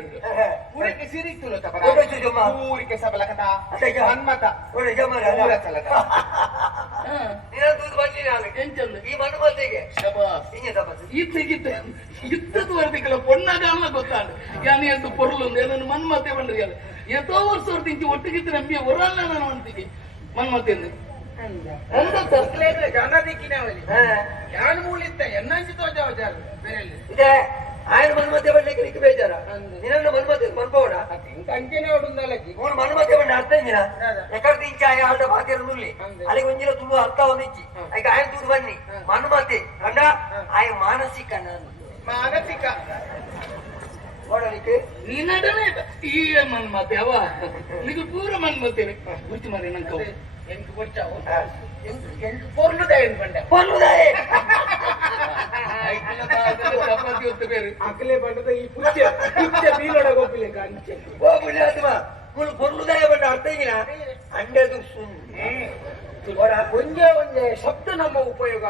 ಊರಿಗೆ ಸಿರಿಕ್ತುಲ ಜಮ್ಮ ಊರಿಗೆ ಸಬಲಕತ ಅದೇ ಮನ್ಮತ ಊರಿಗೆ ಜಮ್ಮ ಊರ ಚಲಕ ನಿನ್ನ ದೂದು ಬಂದಿ ನಾನು ಎಂಚಂದ ಈ ಮನುಮತಿಗೆ ಶಬಾಸ್ ಹಿಂಗೆ ತಪ್ಪದು ಇತ್ತದ ವರ್ದಿಕಲ ಪೊಣ್ಣಗಾಲ ಗೊತ್ತಾಂಡು ಯಾನಿ ಎಂದು ಪೊರ್ಲೊಂದು ಏನನ್ನು ಮನ್ಮತೆ ಬಂದ್ರಿ ಅಲ್ಲ ಎಷ್ಟೋ ವರ್ಷ ಹೊರದಿಂಚಿ ಒಟ್ಟಿಗಿತ್ತು ನಂಬಿಯ ಹೊರಲ್ಲ ನಾನು ಅಂತಿಗೆ ಮನ್ಮತೆ ಜನ ದಿಕ್ಕಿನವಲ್ಲಿ ಯಾರು ಮೂಲಿತ್ತ ಎನ್ನಂಚಿ ತೋಜಾವ ಬೇರೆ ಇದೆ ఆయన మన్మతే పడలేక నీకు బేజారా నిన్న మన్మతే మన్పోవడా అంచనే ఉండాలి మూడు మన్మతే పడి అర్థం జినా ఎక్కడ దించి ఆయన ఆడ బాధ్యత నుల్లి అలాగే కొంచెం తుడు అర్థం వందించి ఇక ఆయన తుడు బన్ని మన్మతే అంట ఆయన మానసిక మానసిక ఓడలికి ನೀನಡನೆ ಈ ಮನ್ಮತೆ ಅವ ನಿಮಗೆ ಪೂರ ಮನ್ಮತೆ ಗುರ್ತು ಮಾಡಿ ನಂಗೆ ಎಂಟು ಕೊಡ್ಚಾವು ಎಂಟು ಪೊರ್ಲುದ ಪಂಡ పొర్లుదాయే ಚಪಾತಿ ಹೊತ್ತು ಬೇರೆ ಅಕಲೆ ಪಂಡದ ಈ ಪುಚ್ಚ ಪುಚ್ಚ ಬೀಲೋಡ ಗೋಪಿಲೆ ಕಾಂಚೆ ఓ పుణ్యాత్మ నువ్వు పొర్లుదాయ పడ్డ అర్థం జినా అండేదు ಒಂದೇ ಒಂದೇ ಶಬ್ದ ನಮ್ಮ ಉಪಯೋಗ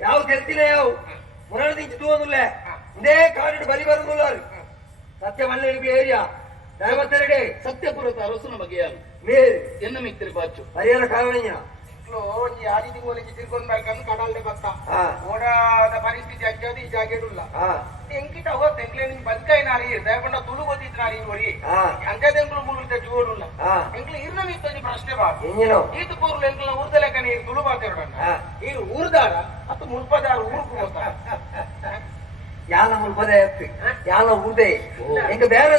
ಯಾವ ಗೆಲ್ತಿಲ್ಲ ಯಾವ ಮುರಳದಿಂಚು ತೂವನುಲ್ಲ ಇದೇ ಕಾಡು ಬಲಿ ಬರುವುದಿಲ್ಲ ಸತ್ಯ ಮಲ್ಲ ಏರಿಯಾ ದಯವತ್ತರಡೆ ಸತ್ಯಪುರದ ಅರಸನ ಬಗೆಯ ಮೇಲ್ ಎನ್ನ ಮಿತ್ರ ಬಾಚು ಹರಿಹರ ಕಾರಣಯ್ಯ ಎಂಕ್ಲು ಒಂಜಿ ಆದಿ ತಿಂಗಳಿಗೆ ತಿರ್ಕೊಂಡು ಬರ್ಕೊಂಡು ಕಡಲ್ದೆ ಬತ್ತ ಓಡಾದ ಪರಿಸ್ಥಿತಿ ಅಜ್ಜಾದು ಈ ಜಾಗೇಡುಲ್ಲ ಎಂಕಿತ ಹೋದ್ ಎಂಕ್ಲೆ ನಿಂಗೆ ಬದುಕಾಯಿ ನಾರಿ ದಯಪಂಡ ತುಳು ಗೊತ್ತಿತ್ತು ನಾರಿ ಹೊರಿ ಅಂಜದ ಎಂಕ್ಲು ಮುಳುಗಿದ ಜೋಡುಲ್ಲ ಎಂಕ್ಲು ಇರ್ನ ಮಿತ್ತೊಂದು ಪ್ರಶ್ನೆ ಬಾ ಈತು ಪೂರ್ಲು ಎಂಕ್ಲ ಊರ್ದ ಲೆಕ್ಕ ನೀರು ತುಳು ಬಾತಿರೋಡಣ್ಣ ಈ ಊರ್ದಾರ ಅಥವಾ ಮುಲ್ಪದಾರ ಊರ್ಕು ಗೊತ್ತಾ ಯಾಲ ಮುಲ್ಪದೆ ಯಾಲ ಊರ್ದೆ ಎಂಕ ಬೇರೆ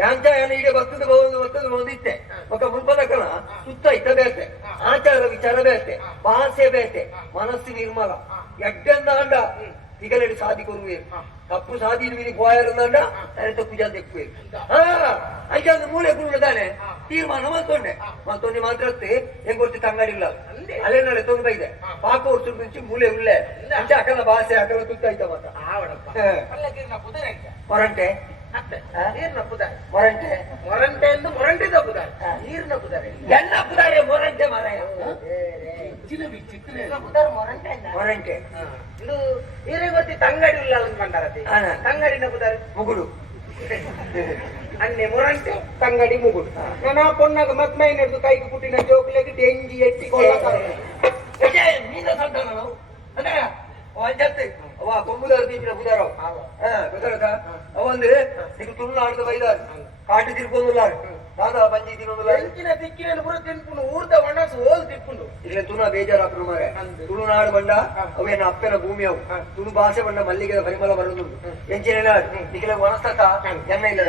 ಯಾಂಚ ಈಗ ಬತ್ತದ ಬಂದಿತ್ತೆ ఒక ಮುಲ್ಪದಕ್ಕನ ಸುತ್ತ ಇತ್ತ ಬೇತೆ ಆಚಾರ ವಿಚಾರ ಬೇತೆ ಭಾಷೆ ಬೇತೆ ಮನಸ್ಸು ನಿರ್ಮಲ ಎಡ್ಡಂದಾಂಡ ತಿಗಲೆಡು ಸಾಧಿ ಕೊರುವೇರು ತಪ್ಪು ಸಾಧಿನ ಮೀನಿ పోయారందండ సరితో పూజ తెక్కువేరు అయితే ಅದು ಮೂಲೆ ಕುರುಡದಾನೆ ತೀರ್ಮಾನ ಮಾಡ್ಕೊಂಡೆ ಮತ್ತೊಂದು ಮಾತ್ರ ಹೆಂಗ್ ಕೊಡ್ತಿ ತಂಗಾಡಿಲ್ಲ ಅಲ್ಲೇನಾಳೆ ತೊಂದು ಬೈದೆ ಪಾಕ ವರ್ಷದ ಮುಂಚೆ ಮೂಲೆ ಉಳ್ಳೆ ಅಂಚೆ ಅಕಲ ಭಾಷೆ ಅಕಲ ತುತ್ತ ಐತ ಮತ್ತ ಮೊರಂಟೆ ಮೊರಂಟೆ ಮೊರಂಟೆ ಎಂದು ಮೊರಂಟೆದ ಪುದಾರ ನೀರಿನ ಪುದಾರ ಎಲ್ಲ ಪುದಾರೆ ಮೊರಂಟೆ ಮಾರಾಯ ಮೊರಂಟೆ ಇದು ನೀರೇ ಗೊತ್ತಿ ತಂಗಡಿ ಇಲ್ಲ ಅಂದ್ಕೊಂಡಾರತಿ ತಂಗಡಿನ ಪುದಾರ ಮುಗುಡು ಅನ್ನೆ ಮೊರಂಟೆ ತಂಗಡಿ ಮುಗುಡು ನಾನು ಪೊನ್ನಾಗ ಮದ್ಮೈ ನಡೆದು ಕೈಗೆ ಪುಟ್ಟಿನ ಜೋಕ್ಲೆಗೆ ಡೆಂಗಿ ಎಟ್ಟಿ ಮೀನ ಸಂತಾನ ನಾವು ಅಂದ್ರೆ ಜತ್ತೆ ಅವ ಕೊಂಬುದಾರ ದೀಪಿನ ಪುದಾರ ಗೊತ್ತಾಗ ಅವಂದು ಈಗ ತುಳುನಾಡು ಬೈದಾರ ಕಾಟು ತಿರ್ಕೊಂಡುಲ್ಲಾರು ದಾದಾ ಪಂಚಿ ತಿನ್ನೋದಿಲ್ಲ ಎಂಚಿನ ದಿಕ್ಕಿನ ಪುರ ತಿನ್ಪುಂಡು ಊರ್ದ ಒಣಸು ಹೋಲ್ ತಿನ್ಪುಂಡು ಇಲ್ಲ ತುಳು ಬೇಜಾರಾಕ್ರು ಮಾರೆ ತುಳುನಾಡು ಬಂಡ ಅವೇನ ಅಪ್ಪನ ಭೂಮಿ ಅವು ತುಳು ಭಾಷೆ ಬಂಡ ಮಲ್ಲಿಗೆ ಪರಿಮಳ ಬರುದುಂಟು ಎಂಚಿನ ನಿಖಿಲ ಒಣಸ್ತಕ ಎನ್ನ ಇಲ್ಲ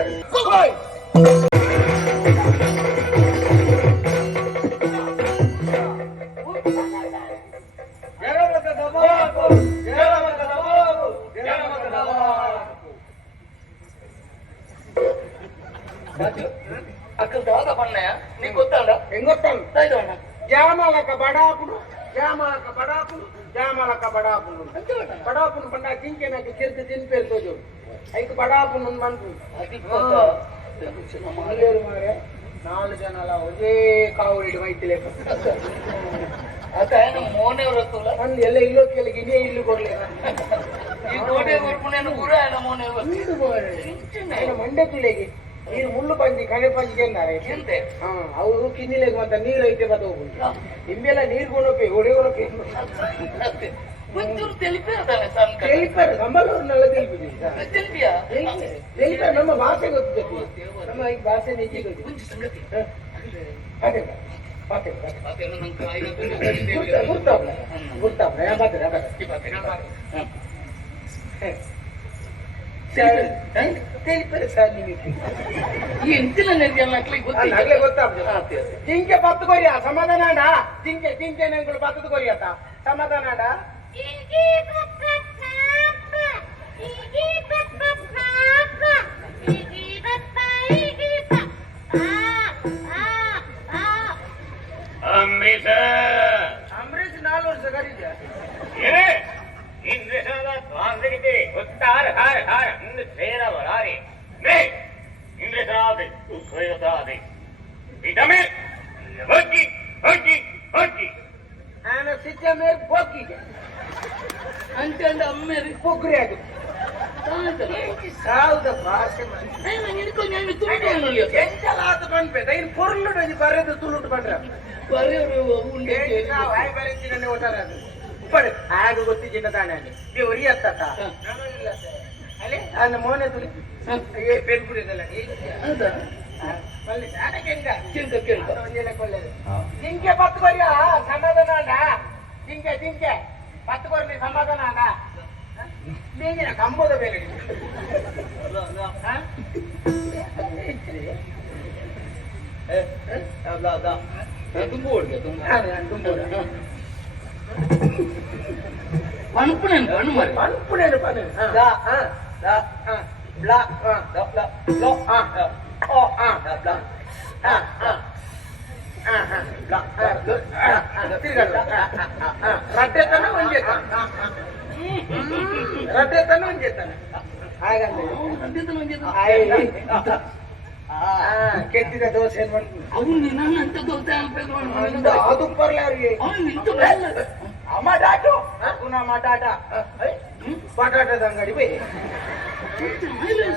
అక్కడ దాదా పన్నయ్య నీకు ಗೊತ್ತಾಡ ಹೆಂಗ್ ಗೊತ್ತಾಗ ಜಾಮಲಕ ಬಡಾಪುಡು ಜಾಮಲಕ ಬಡಾಪುಡು ಜಾಮಲಕ ಬಡಾಪುಡು ಬಡಾಪುಡು ಬಂಡ ಜಿಂಕೆನಾಗ ಕಿರ್ದು ತಿನ್ಪೇರು ತೋಜು ಐಕ್ ಬಡಾಪುಡು ಬಂದು ಮಲ್ಲೇರು ಮಾರೆ 4 ಜನ ಒದೇ ಕಾವಡಿ ವೈತಿಲೆ ಅದ ಮೋನೆ ವರತ್ತುಲ ಅಂದ್ ಎಲ್ಲ ಇಲ್ಲೋ ಕೆಳಗೆ ಇನ್ನೇ ಇಲ್ಲು ಕೊಡ್ಲಿಲ್ಲ ಈ ಗೋಡೆ ವರ್ಪುನೇನು ಗುರ ಅಲ್ಲ ಮೋನೆ ಮಂಡೆ ತುಳಿಗೆ ನೀರು ಮುಳ್ಳು ಪಂಚಿ ಕಣೆ ಪಂಚಿ ಕೆಂದಾರೆ ಎಂತೆ ಅವರು ಕಿನ್ನಿಲೆಗೆ ಅಂತ ನೀರು ಐತೆ ಬತ್ತ ಹೋಗುದು ನಿಮ್ಮೆಲ್ಲ ನೀರು ಕೊಡೋಕೆ ಹೊಡೆಯೋಕೆ ಒಂಚೂರು ತಿಳಿಪಿರ್ತಾನೆ ಸಂಕ ತಿಳಿಪಾರೆ ನಮ್ಮಲ್ಲವ್ರನ್ನೆಲ್ಲ ತಿಳಿಪಿದ್ದೀವಿ ತಿಳಿಪಾರೆ ನಮ್ಮ ಭಾಷೆ ಗೊತ್ತಿದೆ ನಮ್ಮ ಈ ಭಾಷೆ ನಿಜ ಗೊತ್ತಿದೆ ಜಿಂಕೆ ಪತ್ತು ಕೊರಿಯ ಸಮಾಧಾನ ಜಿಂಕೆ ಜಿಂಕೆ ನಂಗಳು ಪತ್ತದ ಕೊರಿಯತ್ತ ಸಮಾಧಾನ ಅಂಬರೀಷ್ 4 ವರ್ಷ ಕರೀಜ ಸಿಕ್ಕ ಮೇರೆ ಬೋಕಿಗೆ అంటే అమ్మేరి పొగ్గురే అది సావుద భాషೆ ಎಂಚಲಾತ ಪನ್ಪೆ ದೈನ್ ಪೊರ್ಲುಡು ಇದು ಬರೆದು ತುಳುಟು ಪಂಡ್ರ ವಾಯ್ ಬರೆತಿನೇ ಒಟ್ಟಾರೆ ಅದು ಪಡೆ ಆಗ ಗೊತ್ತಿಜಿನ ತಾನೆ ಅಲ್ಲಿ ನೀವು ಒರಿಯತ್ತ ಅಲೆ ಅನ್ನ ಮೋನೆ ತುಳಿ ಏ ಪೆನ್ಪುರಿದಲ್ಲ ಹೌದಾ ಮಲ್ಲಿ ತಾನೆ ಕೆಂಗ ಕೆಂಗ ಕೆಂಗ ಒಂದೆಲ್ಲ ಕೊಲ್ಲೆದು ಜಿಂಕೆ ಪತ್ತು ಕೊರಿಯ ಸಮಾಧಾನ ಅಲ್ಲ ಜಿಂಕೆ ಜಿಂಕೆ 10 ಕೊರ್ಲಿ ಸಮಾಧಾನ ಅಲ್ಲ ನೀಗಿನ ಕಂಬದ ಬೇರೆ పనుపునేను పను మరి పనుపునేను పను ರಡ್ಡೆತನ ಒಂಜೇತನ ಕೆತ್ತಿದ ದೋಸೆ అవును నన్ను అంత దోత ಅದು ಬರ್ಲಾರಿಗೆ ಟಮಾಟಾಟು ಪುನಃ ಮಟಾಟ ಬಟಾಟದ ಅಂಗಡಿ ಬೈ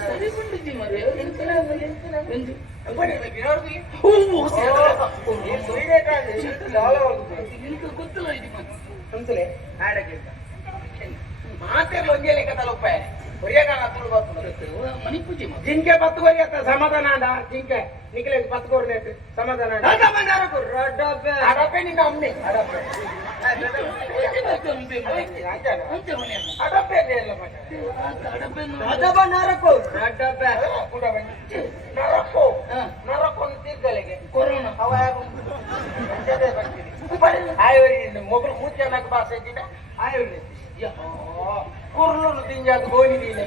ಸರಿ ಬಂದಿದ್ದಿ ಮರೆ ಗೊತ್ತಿಲ್ಲ ಇದು ಮಾತೆಲ್ಲ ಒಂದೇ ಲೆಕ್ಕದಲ್ಲ ಉಪಾಯ ಮಣಿಪೂಜೆ ಜಿಂಕೆ 10 ಕೋರಿ ಅತ್ತ ಸಮಾಧಾನ ಅಂದ ಜಿಂಕೆ ನಿಖಿಲೆ 10 ಕೋರಿ ನೇತು ಸಮಾಧಾನ ಅಡಪೆ ನಿನ್ನ ಅಮ್ಮೆ ಅಡಪೆ ಕೊರೋನಾ ಮೊಬೈಲ್ ಮೂಚೆ ಭಾಷೆ ಇದ್ದಿನ ಕುರ್ಲನ್ನು ತಿಂಜಾದು ಗೋಣಿದೀನಿ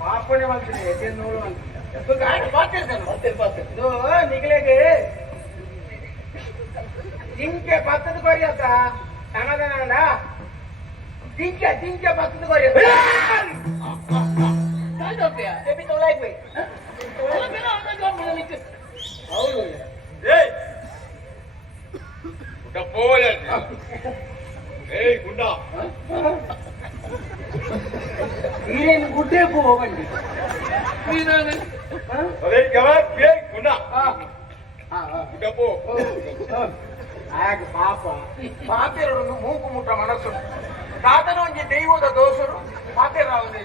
ಪಾಪಣೆ ಮಾಡ್ತೀನಿ ನೋಡು ನಿಗಲೆಗೆ ಜಿಂಕೆ 10 ಕೋರಿ ಅತ್ತ ಸಮಾಧಾನ ಅಲ್ಲ ಜಿಂಕೆ 10 ಕೋರಿ ಹೌದು ನೀನೇನು ಗುಡ್ಡೆ ಹೋಗಂಡಿ ಪಾಪ ಪಾತೆರನ್ನು ಮೂಗು ಮುಟ್ಟ ಮನಸ್ಸು ತಾತನ ಒಂಜಿ ದೈವದ ದೋಷರು ಪಾತೆರಾವೇ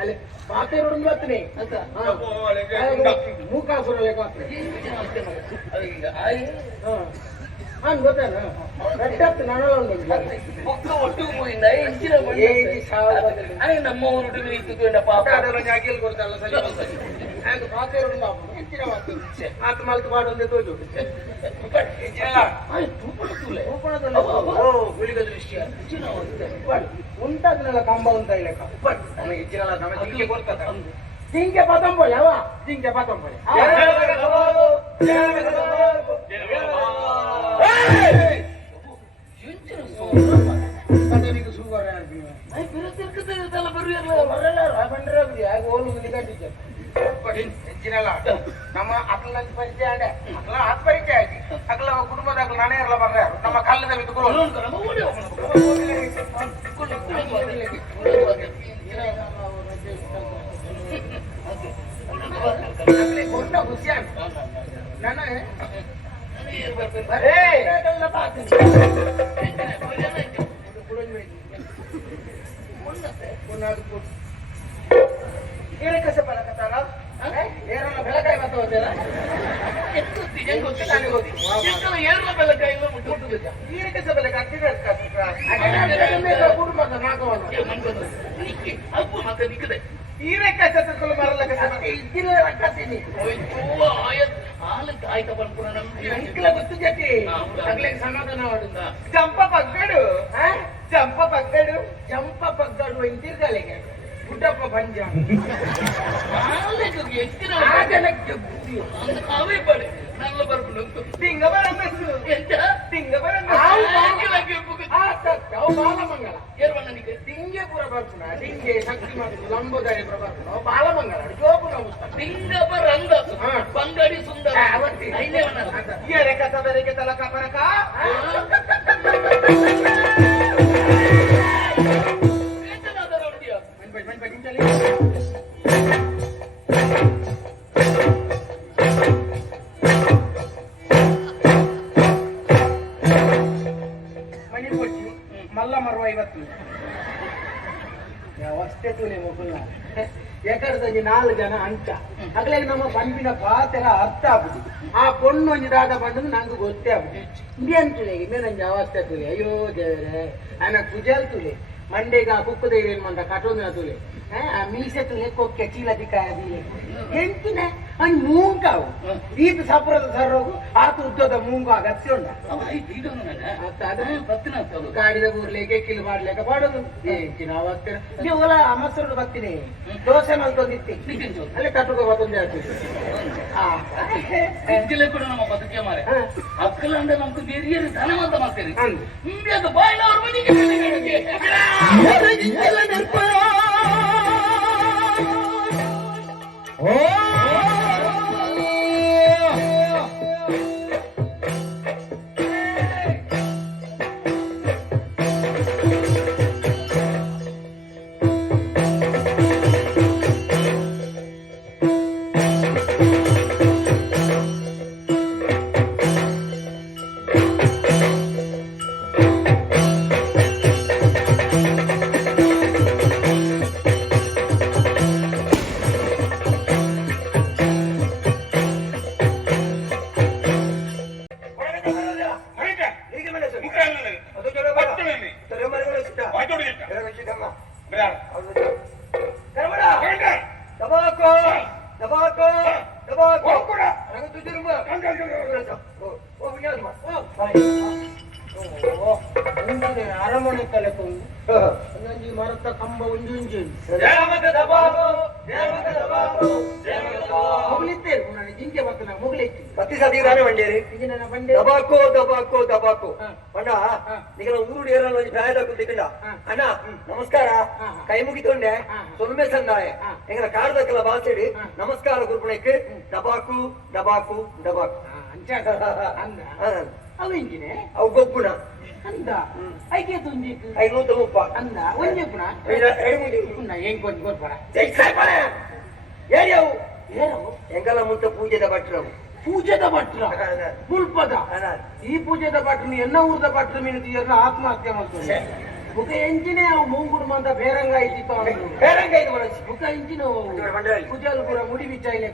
ಅಲ್ಲೇ ಪಾತೆರೋಡು ಬರ್ತೀನಿ ಅಂತ ಮೂಕಾಸುರ ಲೆಕ್ಕ ಗೊತ್ತಾನ ರಟ್ಟತ್ತು ಒಟ್ಟು ಹೋಗಿಂದ ಹೆಚ್ಚಿನ ನಮ್ಮ ಊರು ಇತ್ತು ಪಾಪ ಜಾಗಿಲ್ ಕೊಡ್ತಲ್ಲ ಸರಿ ಪಾತೆರೋಡು ಹೆಚ್ಚಿನ ಮಾತು ಮಲ್ತು ಮಾಡೊಂದೇ ತೋಜು ಗುಳಿಗ ದೃಶ್ಯ ಉಂಟಾದ್ನೆಲ್ಲ ಕಂಬ ಉಂಟ ಲೆಕ್ಕ ಹೆಚ್ಚಿನ ಜಿಂಕೆ ಕೊಡ್ತದ ಜಿಂಕೆ 19 ಯಾವ ಜಿಂಕೆ 19 ನಮ್ಮ ಅಕ್ಲ ಪರಿಚಯ ಆಡೆ ಅಕ್ಲ ಹತ್ತು ಪರಿಚಯ ಆಗಿ ಅಕ್ಲ ಕುಟುಂಬದಾಗ ನಾನೇ ಎಲ್ಲ ಬರ್ರೆ ನಮ್ಮ ಕಲ್ಲದ ಕೊಟ್ಟ ಖುಷಿ ನನ್ನ ಕಸ ಬರಕತ್ತಾರ ಏರನ್ನ ಬೆಳಕಾಯಿ ಮತ್ತೆ ಹೋಗ್ತಾರ ಈರಕಸ ಬೆಲೆ ಈರಕಾಯಿ ಸತ್ತಲು ಬರಲ್ಲ ಇದ್ದಿಲ್ಲ ರಕ್ಕತ್ತೀನಿ ಆಯ್ತ ಬಂದ್ಬಿಡ ಗೊತ್ತು ಜಟಿ ಆಗ್ಲಿಕ್ಕೆ ಸಮಾಧಾನ ಮಾಡುದ ಜಂಪ ಪಗ್ಗಡು ಜಂಪ ಪಗ್ಗಡು ಇಂತಿರ್ಗಲಿಗೆ ಗುಡ್ಡಪ್ಪ ಪಂಜ ಅವೇ ಪಡೆ ನನ್ನ ಬರ್ಬಿಡು ತಿಂಗ ಬರಬೇಕು ತಿಂಗ ಬಾಲಮಂಗಲ ನನಗೆ ದಿಂಗೆ ಪುರ ಬರ್ಪುನ ದಿಂಗೆ ಶಕ್ತಿ ಮತ್ತು ಲಂಬೋದರಿ ಪುರ ಬರ್ಪುನ ಬಾಲಮಂಗಲ ಜೋಪುನ ದಿಂಗಬರ ಅಂದ ಬಂಗಡಿ ಸುಂದರ ಕಥದರಿಗೆ ತಲಕ ಪರಕ ಮನಿ ಕೊಡ್ಸಿ ಮಲ್ಲ ಮರುವ 50 ಅವಸ್ಥೆ ತೂಲೆ ಮೊಬೈಲ್ ಎಕಡದಲ್ಲಿ 4 ಜನ ಅಂಚ ಅಗ್ಲಾಗ ನಮ್ಮ ಪಂಪಿನ ಪಾತೆರ ಅರ್ಥ ಆಗುದು ಆ ಪೊಣ್ಣು ಒಂಜಿ ದಾದ ಬಂದು ನಂಗೆ ಗೊತ್ತೇ ಆಗುದು ಇಂಡಿಯನ್ ತುಲೆಗೆ ಮೇನಂಜಿ ಅವಸ್ಥೆ ತುಲೆ ಅಯ್ಯೋ ದೇವರೇ ಅನ್ನ ಕುಜಲ್ ತುಲೆ ಮಂಡೆಗ ಕುಕ್ಕು ಧೈರ್ಯ ಮಂದ ಕಟೋಂದಿನ ತುಲೆ ಆ ಮೀಸೆ ತುಲೆ ಕೊಕ್ಕೆ ಚೀಲದಿಕಾಯ ಎಂಟಿನ ಅಂದ್ ಮೂಂಕಾವು ದೀಪ ಸಪುರದ ಸರ್ರೋಗು ಆತ ಉದ್ದದ ಮೂಂಗು ಅಗತ್ಯ ಉಂಡ ಗಾಡಿದ ಬೂರ್ಲಿಕ್ಕೆ ಕಿಲ್ ಮಾಡ್ಲಿಕ್ಕೆ ಮಾಡೋದು ಎಂಚಿನ ಅವಸ್ಥೆ ನೀವೆಲ್ಲ ಮೊಸರು ಬರ್ತೀನಿ ದೋಸೆ ಮಲ್ತೊಂದಿತ್ತಿ ಅಲ್ಲೇ ಕಟ್ಟುಕ ಬತ್ತೊಂದೇ ಆಗ್ತದೆ ಕೂಡ ನಮ್ಮ ಬದುಕೆ ಮಾರೆ ಅಕ್ಕಲ ಅಂದ್ರೆ ನಮ್ಗೆ ಬೇರೆ ಧನವಂತ ಮಾಡ್ತೇನೆ ಹಿಂದೆ ಅದು ಬಾಯಿನ ಅವ್ರ ಮನೆಗೆ ಮುಗಿಲಿತ್ತೇರು ನಾನು ಜಿಂಕೆ ಬರ್ತನ ಮುಗಿಲಿತ್ತು ಪತ್ತಿ ಸದಿರಾನೆ ಬಂಡೇರಿ ಇದು ನನ್ನ ಬಂಡೆ ದಬಾಕೋ ದಬಾಕೋ ದಬಾಕೋ ಹಾ. ಅಣ್ಣ ನಿಗಳ ಊರು ಏರಲ್ಲ ಪ್ರಾಯದ ಕುಟ್ಟಿಕೊಂಡ ಅಣ್ಣ ನಮಸ್ಕಾರ ಕೈ ಮುಗಿತೊಂಡೆ ಸೊಲ್ಮೆ ಸಂದಾಯ ಎಂಗನ ಕಾಡ್ದಕ್ಕೆಲ್ಲ ಬಾಸೇಡಿ ನಮಸ್ಕಾರ ಗುರುಪುಣಕ್ಕೆ ದಬಾಕು ದಬಾಕು ದಬಾಕು ಅಂಚ ಅಂದ ಅವು ಇಂಜಿನೆ ಅವು ಗೊಬ್ಬುಣ ಅಂದ ಐಕೆ ತುಂಜಿತ್ತು 530 ಅಂದ ಒಂಜೆ ಪುಣ ಪುಣ್ಣ ಹೆಂಗ್ ಕೊಂದು ಗೊಬ್ಬರ ಏರಿಯವು ಏನವು ಎಂಗಲ ಮುಂತ ಪೂಜೆದ ಭಟ್ರವು ಪೂಜೆದ ಭಟ್ರ ಮುಲ್ಪದ ಈ ಪೂಜೆದ ಭಟ್ರು ಎನ್ನ ಊರದ ಭಟ್ರು ಮಿನಿಟಿಯನ್ನ ಆತ್ಮಹತ್ಯೆ ಮಾಡ್ತಾರೆ ಮುಖ ಎಂಚಿನೇ ಅವು ಮುಂಗುಡು ಮಂದ ಬೇರಂಗ ಇದ್ದಿತ್ತು ಬೇರಂಗ ಇದು ಮನಸ್ಸು ಮುಖ ಎಂಚಿನ ಪೂಜಾಲು ಪೂರ ಮುಡಿ ಬಿಚ್ಚಾಯಿಲೆ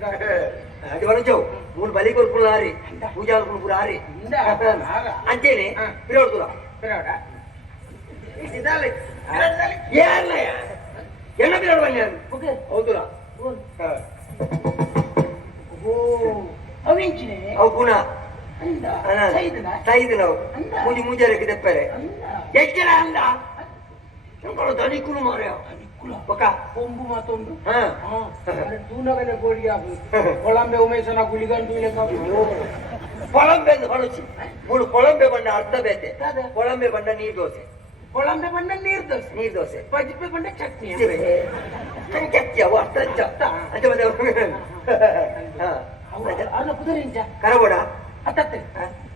ಅದು ಮನಸ್ಸು ಮೂರು ಬಲಿ ಕೊರ್ಪುಳ ಹಾರಿ ಪೂಜಾಲು ಪೂರ ಹಾರಿ ಅಂತೇನೆ ಬಿರೋಡ್ತುಲ ಬಿರೋಡ ಎಣ್ಣ ಬಿರೋಡ್ ಬನ್ನಿ ಮುಖ ಹೌದುಲ ಓ ಅವೆಂಚಿನೇ ಅವು ಪುನಃ ಅಂದ ಸೈದನ ಸೈದು ನಾವು ಮೂಜಿ ಮೂಜಾರಕ್ಕೆ ತೆಪ್ಪರೆ ಎಚ್ಚರ ಅಂದ ದನಿಕುಲು ಮಾರ್ಯ ಒಕ್ಕ ಕೊಂಬು ಮತ್ತೊಂದು ಹಾ ತೂನಗನೆ ಗೋಡಿ ಕೊಳಂಬೆ ಉಮೇಶನ ಗುಳಿಗಂಡು ಕೊಳಂಬೆ ಹೊಳಸಿ ಮೂರು ಕೊಳಂಬೆ ಬಂಡ ಅರ್ಧ ಬೇತೆ ಕೊಳಂಬೆ ಬಂಡ ನೀರ್ ದೋಸೆ ಕೊಳಂಬೆ ಬಂಡ ನೀರ್ ದೋಸೆ ಬಜ್ಪೆ ಬಂಡ ಚಟ್ನಿ ಚಟ್ಟಿ ಅವು ಅರ್ಧ ಅಂತ ಅನ್ನ ಕುದುರೆಂಚ ಕರಬೋಡ ಅತ್ತತ್ತೆ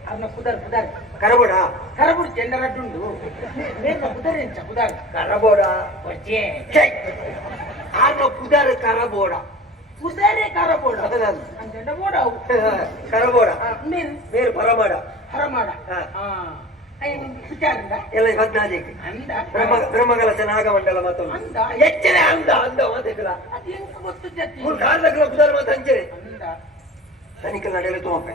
ಅನ್ನ ಕುದರ್ ಕರಬೋಡ ಕರಬುಡು ಚೆಂಡರಡ್ಡುಂಡು ನೇರ್ನ ಕುದುರೆಂಚ ಕುದರ್ ಕರಬೋಡ ಬರ್ಜೆ ಆನ ಕುದರ್ ಕರಬೋಡ ಕುದರೆ ಕರಬೋಡ ಅಂಜಂಡ ಬೋಡ ಅವು ಕರಬೋಡ ನೀರು ನೀರು ಪರಮಾಡ ಹರಮಾಡ ವಿಚಾರಿಂದ ಎಲ್ಲ ಬದ್ನಾಜಿಗೆ ಅಂದ ಬ್ರಹ್ಮಗಲಸ ನಾಗಮಂಡಲ ಮತ್ತೊಂದು ಅಂದ ಎಚ್ಚರ ಅಂದ ಅಂದ ಮಾತೆಗಳ ಅದು ಹೆಂಗ್ ಗೊತ್ತು ಜತಿ ಮೂರು ಕಾರಣಗಳ ಕುದರ್ ಮಾತು ಹಂಚರೆ ಅಂದ ಸನಿಕಲ್ ನಡೆಯಲು ತೋಪೆ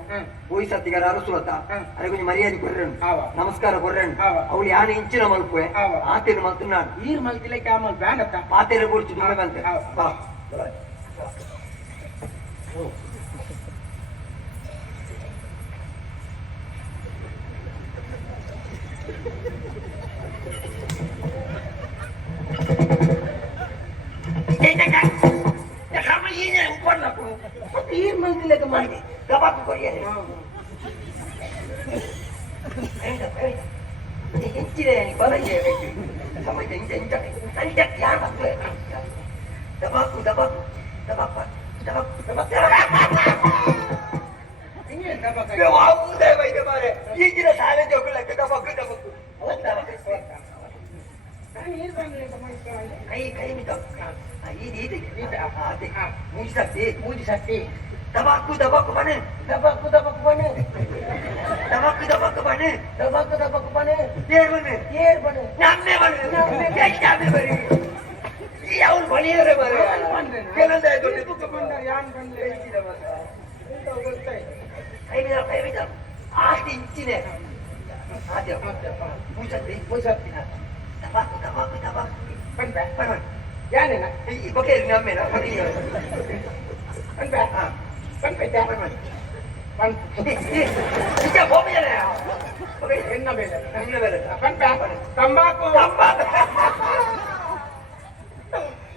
ಹೋಯ್ ಸತ್ತಿಗಾರ ಅರಸುಲತ ಅದೇ ಕೊಂಚ ಮರ್ಯಾದೆ ಕೊರ್ರೆನು ಆವ. ನಮಸ್ಕಾರ ಕೊರ್ರೆನು ಆವ. ಅವಳು ಯಾನ ಇಂಚಿನ ಮಲ್ಪುವೆ ಆವ. ಆತೇನು ಮಲ್ತು ನಾನು ನೀರ್ ಮಲ್ತಿಲೆ ಕ್ಯಾಮಲ್ ಬ್ಯಾಂಡತ್ತ ಪಾತೆರೆ ಕೊಡ್ತು ದುಮ್ಮೆ ಬಂತೆ ಆವ. ಬಾ ನೀರ್ ಮಲ್ತಿಲೆ ಮಾಡಿ ಗಬಾಕು ಕೊರಿಯರೆ ಹೆಚ್ಚಿದೆ ಬಲಗೆ ಸಮಯ ಇಂಚ ಇಂಚ ಇಂಚ ಯಾರು ಮಕ್ಕಳು ದಬಾಕು ದಬಾಕು ದಬಾಕು ದಬಾಕು ದಬಾಕು ಈಗಿನ ಶಾಲೆ ಜೋಗಳಕ್ಕೆ ದಬಾಕು ದಬಾಕು ಕೈ ಕೈ ಮಿತ ಮೂಜಿ ಸತ್ತಿ ದಬಾಕು ದಬಾಕು ಬನೆ ದಬಕ್ಕು ಬನೆ ದಬಾಕು ಬನೆ ಬನೆ ಏರ್ ಬನೆ ಏರ್ ಬನೆ ನಮ್ಮೆ ಬನೆ ಎಷ್ಟಾದ್ರೆ ಬರಿ ಈ ಅವನು ಬಣಿಯರೆ ಬರೆ ಕೆಲಂದ ದೊಡ್ಡ ಯಾನ್ ಬಂದ್ರೆ ಕೈ ಮಿತ ಆಸ್ತಿ ಇಂಚಿನೆ ಆದ್ಯ ಮೂಜತ್ತಿ ದಬಾಕು ದಬಾಕು ದಬಾಕು ಬಂದ ಬನೆ ಯಾನೇನ ಈ ಬಗ್ಗೆ ನಮ್ಮೆನ ಬರೀ ಬಂದ ಬಂದ ನಿಜ ಬೋಬಿಯಲ್ಲ ಎನ್ನ ಬೇಡ ನಮ್ಮೆನ ಬೇರೆ ಬಂದ ತಂಬಾಕು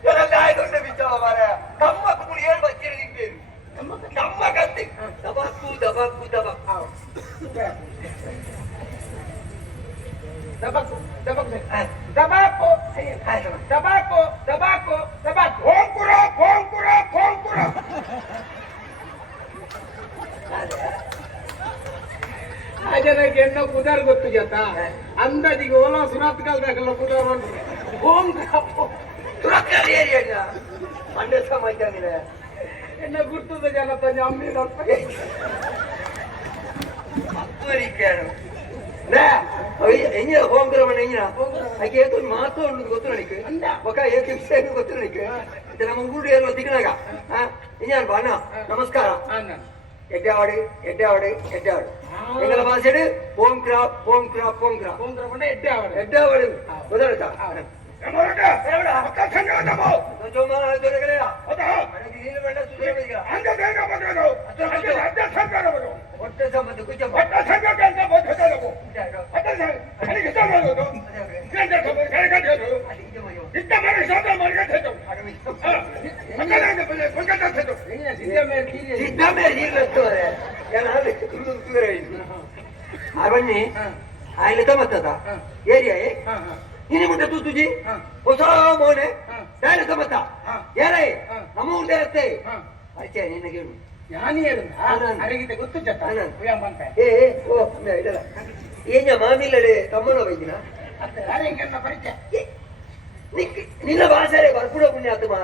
ಎಲ್ಲ ಗಾಯಗೊಂಡ ಬಿಚ್ಚವ ಮಾರ ತಂಬಾಕು ಕುಡಿ ಹೇಳಿ ಬಚ್ಚಿರಿ ನಿಂತೇನು ತಂಬಾಕಂತೆ ದಬಾಕು ದಬಾಕು ದಬಾಕು ದಬಕ್ಕು ದಬಾಕು ದಬಾಕು ದಬಾಕು ದಬಾಕು ಓಂಕುರ ಓಂಕುರ ಓಂಕುರ ಆ ಜನಕ್ಕೆ ಎನ್ನ ಕುದಾರ್ ಗೊತ್ತು ಜತ ಅಂದಾಜಿಗೆ ಓಲಾ ಸುರಾತ್ ಕಾಲದಾಗಲ್ಲ ಕುದಾರ್ ಓಂ ತುರಕ್ಕಲ್ಲಿ ಏರಿಯಲ್ಲ ಮಂಡ್ಯ ಸಮಾಜ ಎನ್ನ ಗುರ್ತದ ಜನ ತಂಜ ಅಮ್ಮಿ ಹತ್ತುವರಿಕೇನು ಎಂಗಿನ ಹೋಂಗ್ರಮಣ ಎಂಗಿನ ಆಕೆ ಏತು ಮಾತು ಅನ್ನೋದು ಗೊತ್ತು ನನಗೆ ಒಕ್ಕ ಏಕೆ ವಿಷಯ ಗೊತ್ತು ನನಗೆ ನಮ್ಮ ಊರು ಎಲ್ಲ ದಿಗ್ನಾಗ ಇಂಜಾನ್ ಬಾಣ ನಮಸ್ಕಾರ ಎಡ್ಡಾವಡು ಎಡ್ಡಾವಡು ಎಡ್ಡಾವಡು ಎಂಗಲ ಭಾಷೆಡು ಓಂ ಕ್ರಾಪ್ ಓಂ ಕ್ರಾಪ್ ಓಂ ಕ್ರಾಪ್ ಎಡ್ಡಾವಡು ಗೊತ್ತಾಯ್ತಾ ಹೊಟ್ಟೆ ಸಂಬಂಧ ಕುಚ್ಚ ಇಷ್ಟ ಮಾಡಿ ಬನ್ನಿ ಆಯ್ಲೆ ತಮ್ಮತ್ತದ ಏರಿಯಾ ನಿನ್ನೆ ಮುಂದೆ ತೂ ತುಜಿ ಹೊಸ ಮೋನೆ ದಾಯ್ಲೆ ತಮ್ಮತ್ತ ಏರೇ ನಮ್ಮ ಉಂಡೆ ಅತ್ತೆ ಪರಿಚಯ ನಿನಗೆ ಹೇಳು ನಾನು ಹೇಳಿದ ಗೊತ್ತು ಜತ ಏ ಓ ಇದಲ್ಲ ಏನ ಮಾಮಿಲ್ಲಡೆ ತಮ್ಮನ ಬೈದಿನ ಪರಿಚಯ ನಿನ್ನ ಭಾಷೆ ಬರ್ಪುಡ ಪುಣ್ಯ ಆತ್ಮ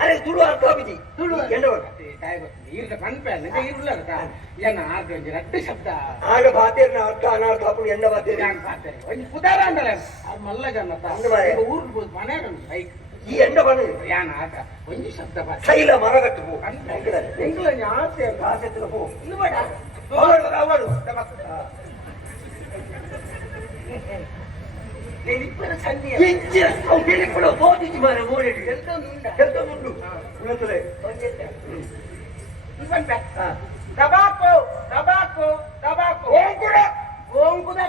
ಅರೆ ತುಳು ಅರ್ಥ ಆಗುದಿ ತುಳು ಎಂಡವರ ಈಗ ಕಣ್ಪೇನ ಇರ್ಲ ಏನ ರಟ್ಟು ಶಬ್ದ ಆಗ ಭಾತೇರ್ನ ಅರ್ಥ ಅನರ್ಥ ಅಪ್ಪು ಎಂಡ ಭಾತೇರಿ ಒಂದು ಕುದಾರ ಅಂದಲ್ಲ ಮಲ್ಲ ಜನ ಊರು ಮನೆ ಬೈಕ್ ಈ ಎಂಡ ಬಣ್ಣ ಯಾನ ಆಟ ಒಂದು ಶಬ್ದ ಶೈಲ ಮರಗಟ್ಟು ಪೋ ಎಂಗ್ಲ ಆಸೆ ಭಾಷೆ ಪೋ ಇನ್ನು ಬೇಡ ಅವಳು ಇಬ್ಬರ ಸಂಧಿ ಓದಿಸಿ ಮಾರೆ ಮೋಡಿಟ್ಟು ಕೆಲಸ ಮುಂಡು ಉಳಿತದೆ ಟಬಾಕೋ ಟಬಾಕೋ ಟಬಾಕೋ ಓಂಕುಡ ಓಂಕುದ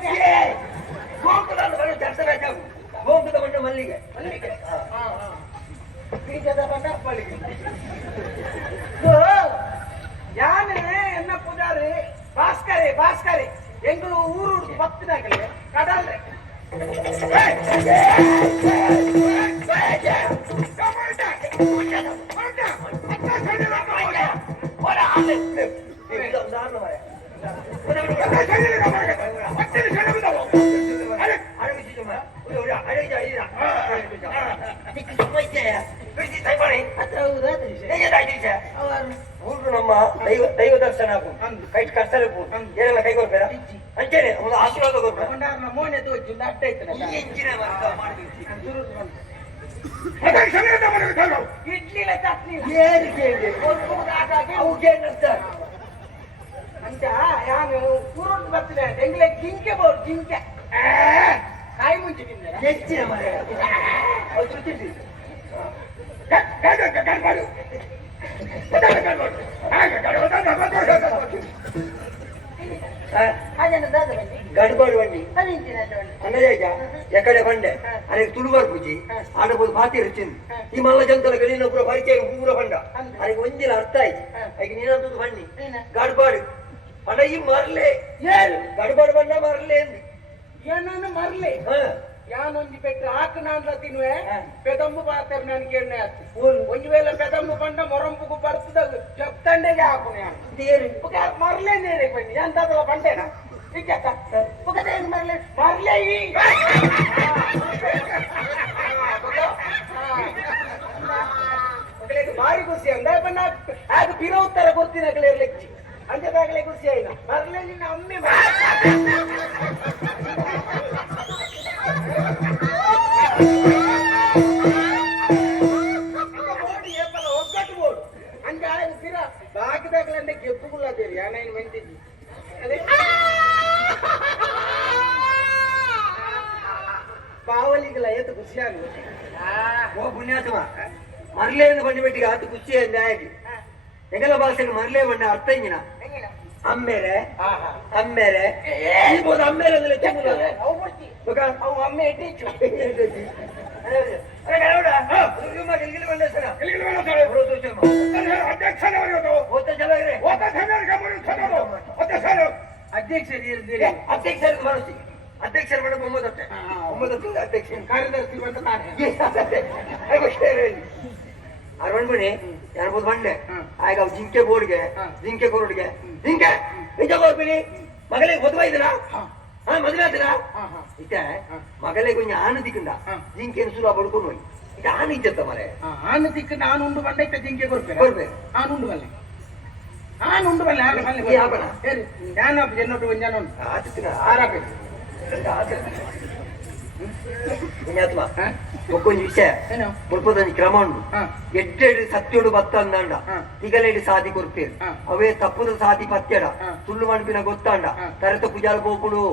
ಗೋಂಕುದ ಚರ್ಚಬೇಕಾಗು ಗೋಂಕುದ ಬಣ್ಣ ಮಲ್ಲಿಗೆ ಬೀಜದ ಬಣ್ಣ ಮಲ್ಲಿಗೆ ಯಾನೆ ಎನ್ನ ಪೂಜಾರಿ ಭಾಸ್ಕರಿ ಭಾಸ್ಕರಿ ಎಂಗಳು ಊರು ಪತ್ತಿನಾಗಲಿ ಕಡಲ್ರೆ ನಮ್ಮ ದೈವ ದರ್ಶನ ಕೈ ಕಷ್ಟ ಏನೆಲ್ಲ ಕೈ ಕೊಡ್ಬೇಡ ಅಂಚೇನೆ ಒಂದು ಆಶೀರ್ವಾದ ಕೊಡ್ಬೇಡ ಮೋನೆ ತೋಚಿಲ್ಲ ಅಡ್ಡ ಇಡ್ಲಿಲ ಚಟ್ನಿ ಅಂತ ನಾನು ಊರುಂಟು ಬರ್ತೀನಿ ಎಂಗ್ಲೆ ಜಿಂಕೆ ಬೋರ್ ಜಿಂಕೆ ಕಾಯಿ ಮುಂಚೆ ತಿಂದ ಹೆಚ್ಚಿನ ಮರ గడబడు వండి అన్నయ్య ఎక్కడ పండే అని తుడువారు పూజి ఆడపోదు బాతి వచ్చింది ఈ మల్ల జంతల గడినప్పుడు పరిచయం పూర పండ అని వంజిన అర్థ అయితే నేనంత పండి గడబాడు పడయి మరలే గడబడు పండ మరలేదు ಏನನ್ನು ಮರ್ಲಿ ಯಾನೊಂದು ಪೆಟ್ಟು ಹಾಕು ನಾನ್ಲ ತಿನ್ನುವೆ ಪೆದಂಬು ಪಾತ್ರ ನನಗೆ ಎಣ್ಣೆ ಹಾಕಿ ಒಂದು ವೇಳೆ ಪೆದಂಬು ಬಂಡ ಮೊರಂಬುಗು ಬರ್ತದ ಜಪ್ತಂಡೆಗೆ ಹಾಕು ನಾನು ಮರ್ಲೇ ನೇರೆ ಬನ್ನಿ ಅಂತದಲ್ಲ ಬಂಡೇನ ಈಗ ಮರ್ಲೆ ಮರ್ಲೆ ಭಾರಿ ಖುಷಿ ಅಂದ ಬಣ್ಣ ಅದು ಬಿರೋ ಉತ್ತರ ಗೊತ್ತಿನ ಲೆಚ್ಚಿ ಅಂಜದಾಗಲೇ ಖುಷಿ ಆಯ್ನ ಮರ್ಲೆ ನಿನ್ನ ಅಮ್ಮೆ ಒಗ್ಗಟ್ಟು ಬೋರ್ಡು ಹಂಗೆ ಆಯ್ತು ಸಿರ ಬಾಕಿದಾಗಲಂಡೆ ಗೆಪ್ಪುಗುಳ್ಳದೇರಿ ಯಾನೇನು ಮೆಂತಿದ್ವಿ ಅದೇ ಪಾವಲಿಗೆಲ್ಲ ಏತು ಖುಷಿ ಆಗುತ್ತೆ ಓ ಪುಣ್ಯಾತ್ಮ ಮರಲೇ ಬಂಡಿ ಬಿಟ್ಟಿಗೆ ಆತು ಖುಷಿ ಆಗಿ ಎಗಲ ಭಾಷೆಗೆ ಮರಲೇ ಬಂಡ ಅರ್ಥ ಹಿಂಗಿನ ಅಮ್ಮೇರೆ ಅಮ್ಮೇರೆ ಅಮ್ಮೇರೆ ಅಂದ್ರೆ ಅವು ಅಮ್ಮೆ ಇಟ್ಟಿಚ್ಚು ಅಧ್ಯಕ್ಷರು ಮಾಡಿಸಿ ಅಧ್ಯಕ್ಷರು ಮೇಡಮ್ 9 ಅಧ್ಯಕ್ಷ ಕಾರ್ಯದರ್ಶಿ ಬಂದ ಅರವಣ್ಮಣಿ ಯಾರ್ಬೋದು ಬಂಡೆ ಆಗ ಜಿಂಕೆ ಬೋರ್ಡ್ಗೆ ಜಿಂಕೆ ಕೋರ್ಡ್ಗೆ ಜಿಂಕೆ ನಿಜ ಹೋಗ್ಬಿಡಿ ಮಗಳಿಗೆ ಮದುವೆ ಇದ್ದೀರಾ ಮದುವೆ ಆದಿರಾ ಇತ್ತೆ ಮಗಳಿಗೆ ಕೊಂಚ ಆನೆ ದಿಕ್ಕಂಡ ಜಿಂಕೆಯನ್ನು ಸುಲಭ ಬಡ್ಕೊಂಡು ಹೋಗಿ ಇದು ಆನೆ ಇದ್ದತ್ತ ಮರೆ ಆನೆ ದಿಕ್ಕ ನಾನು ಉಂಡು ಬಂಡೈತೆ ಜಿಂಕೆ ಕೊಡ್ಬೇಕು ನಾನು ಉಂಡು ಬಲ್ಲೆ ನಾನು ಉಂಡು ಬಲ್ಲೆ ಹೇಳಿ ನಾನು ಜನೋಟು ಒಂಜಾನ ಉಂಟು ಆರಾಬೇಕು ಪುಣ್ಯಾತ್ಮ ఒక్కొంచెం విషయ ముడిపోతుంది క్రమం ఎడ్డేడు సత్యుడు భక్త అందండ తిగలేడు సాది కొరిపేరు అవే తప్పుదు సాది పత్యడ తుళ్ళు మనిపిన గొత్తాండ తరత పుజాల పోపుడు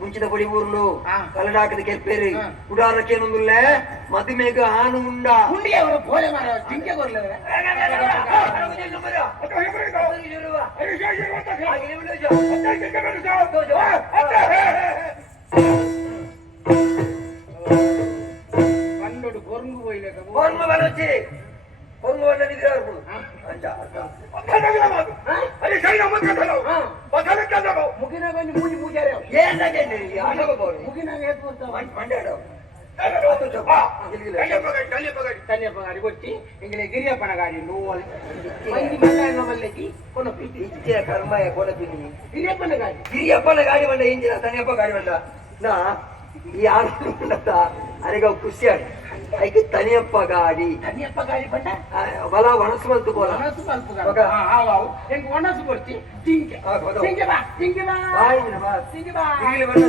ముంచిన పొడి ఊర్లు కలడాకది కెప్పేరు ఉడారకేనుందులే మధుమేఘ ఆను ఉండా కొరుంగు పోయలేక కొరుంగు వచ్చి కొరుంగు వల్ల నిద్రారు ముఖ ಮುಗಿನಾಗ ಒಂದು ಮೂಜಿ ಮೂಜಾರೆ ಏನಾಗೆ ಆಟೋಗೆ ಬೋರು ಮುಗಿನಾಗ ಏತ್ ಬರ್ತಾವ ಮಂಡ್ಯಾಡ ತನ್ಯಪ್ಪ ಗಾಡಿ ಕೊಟ್ಟಿ ಇಂಗ್ಲೆ ಗಿರಿಯಪ್ಪನ ಗಾಡಿ ನೋವಲ್ ಮಂದಿ ಮಲ್ಲಕ್ಕೆ ಕೊನಪಿ ಇಚ್ಛೆ ಕರ್ಮಯ ಕೊಡಪಿನಿ ಗಿರಿಯಪ್ಪನ ಗಾಡಿ ಬಂಡ ಇಂಜಿನ ತನಿಯಪ್ಪ ಗಾಡಿ ಬಂಡ ನಾ ಈ ಆಟ ಅರೆಗ ಖುಷಿ ಆಡಿ ಐಕೆ ತನಿಯಪ್ಪ ಗಾಡಿ ಬಂಡ ಬಲ ಒಣಸು ಬಂತು ಬೋಲ ಒಣಸು ಸ್ವಲ್ಪ ಹೆಂಗ್ ಒಣಸು ಕೊಡ್ತಿ ತಿಂಗೆ ಬಾ ಬಾಯಿ ಬಾ ತಿಂಗೆ ಬಾ ಇಲ್ಲಿ ಬಂದ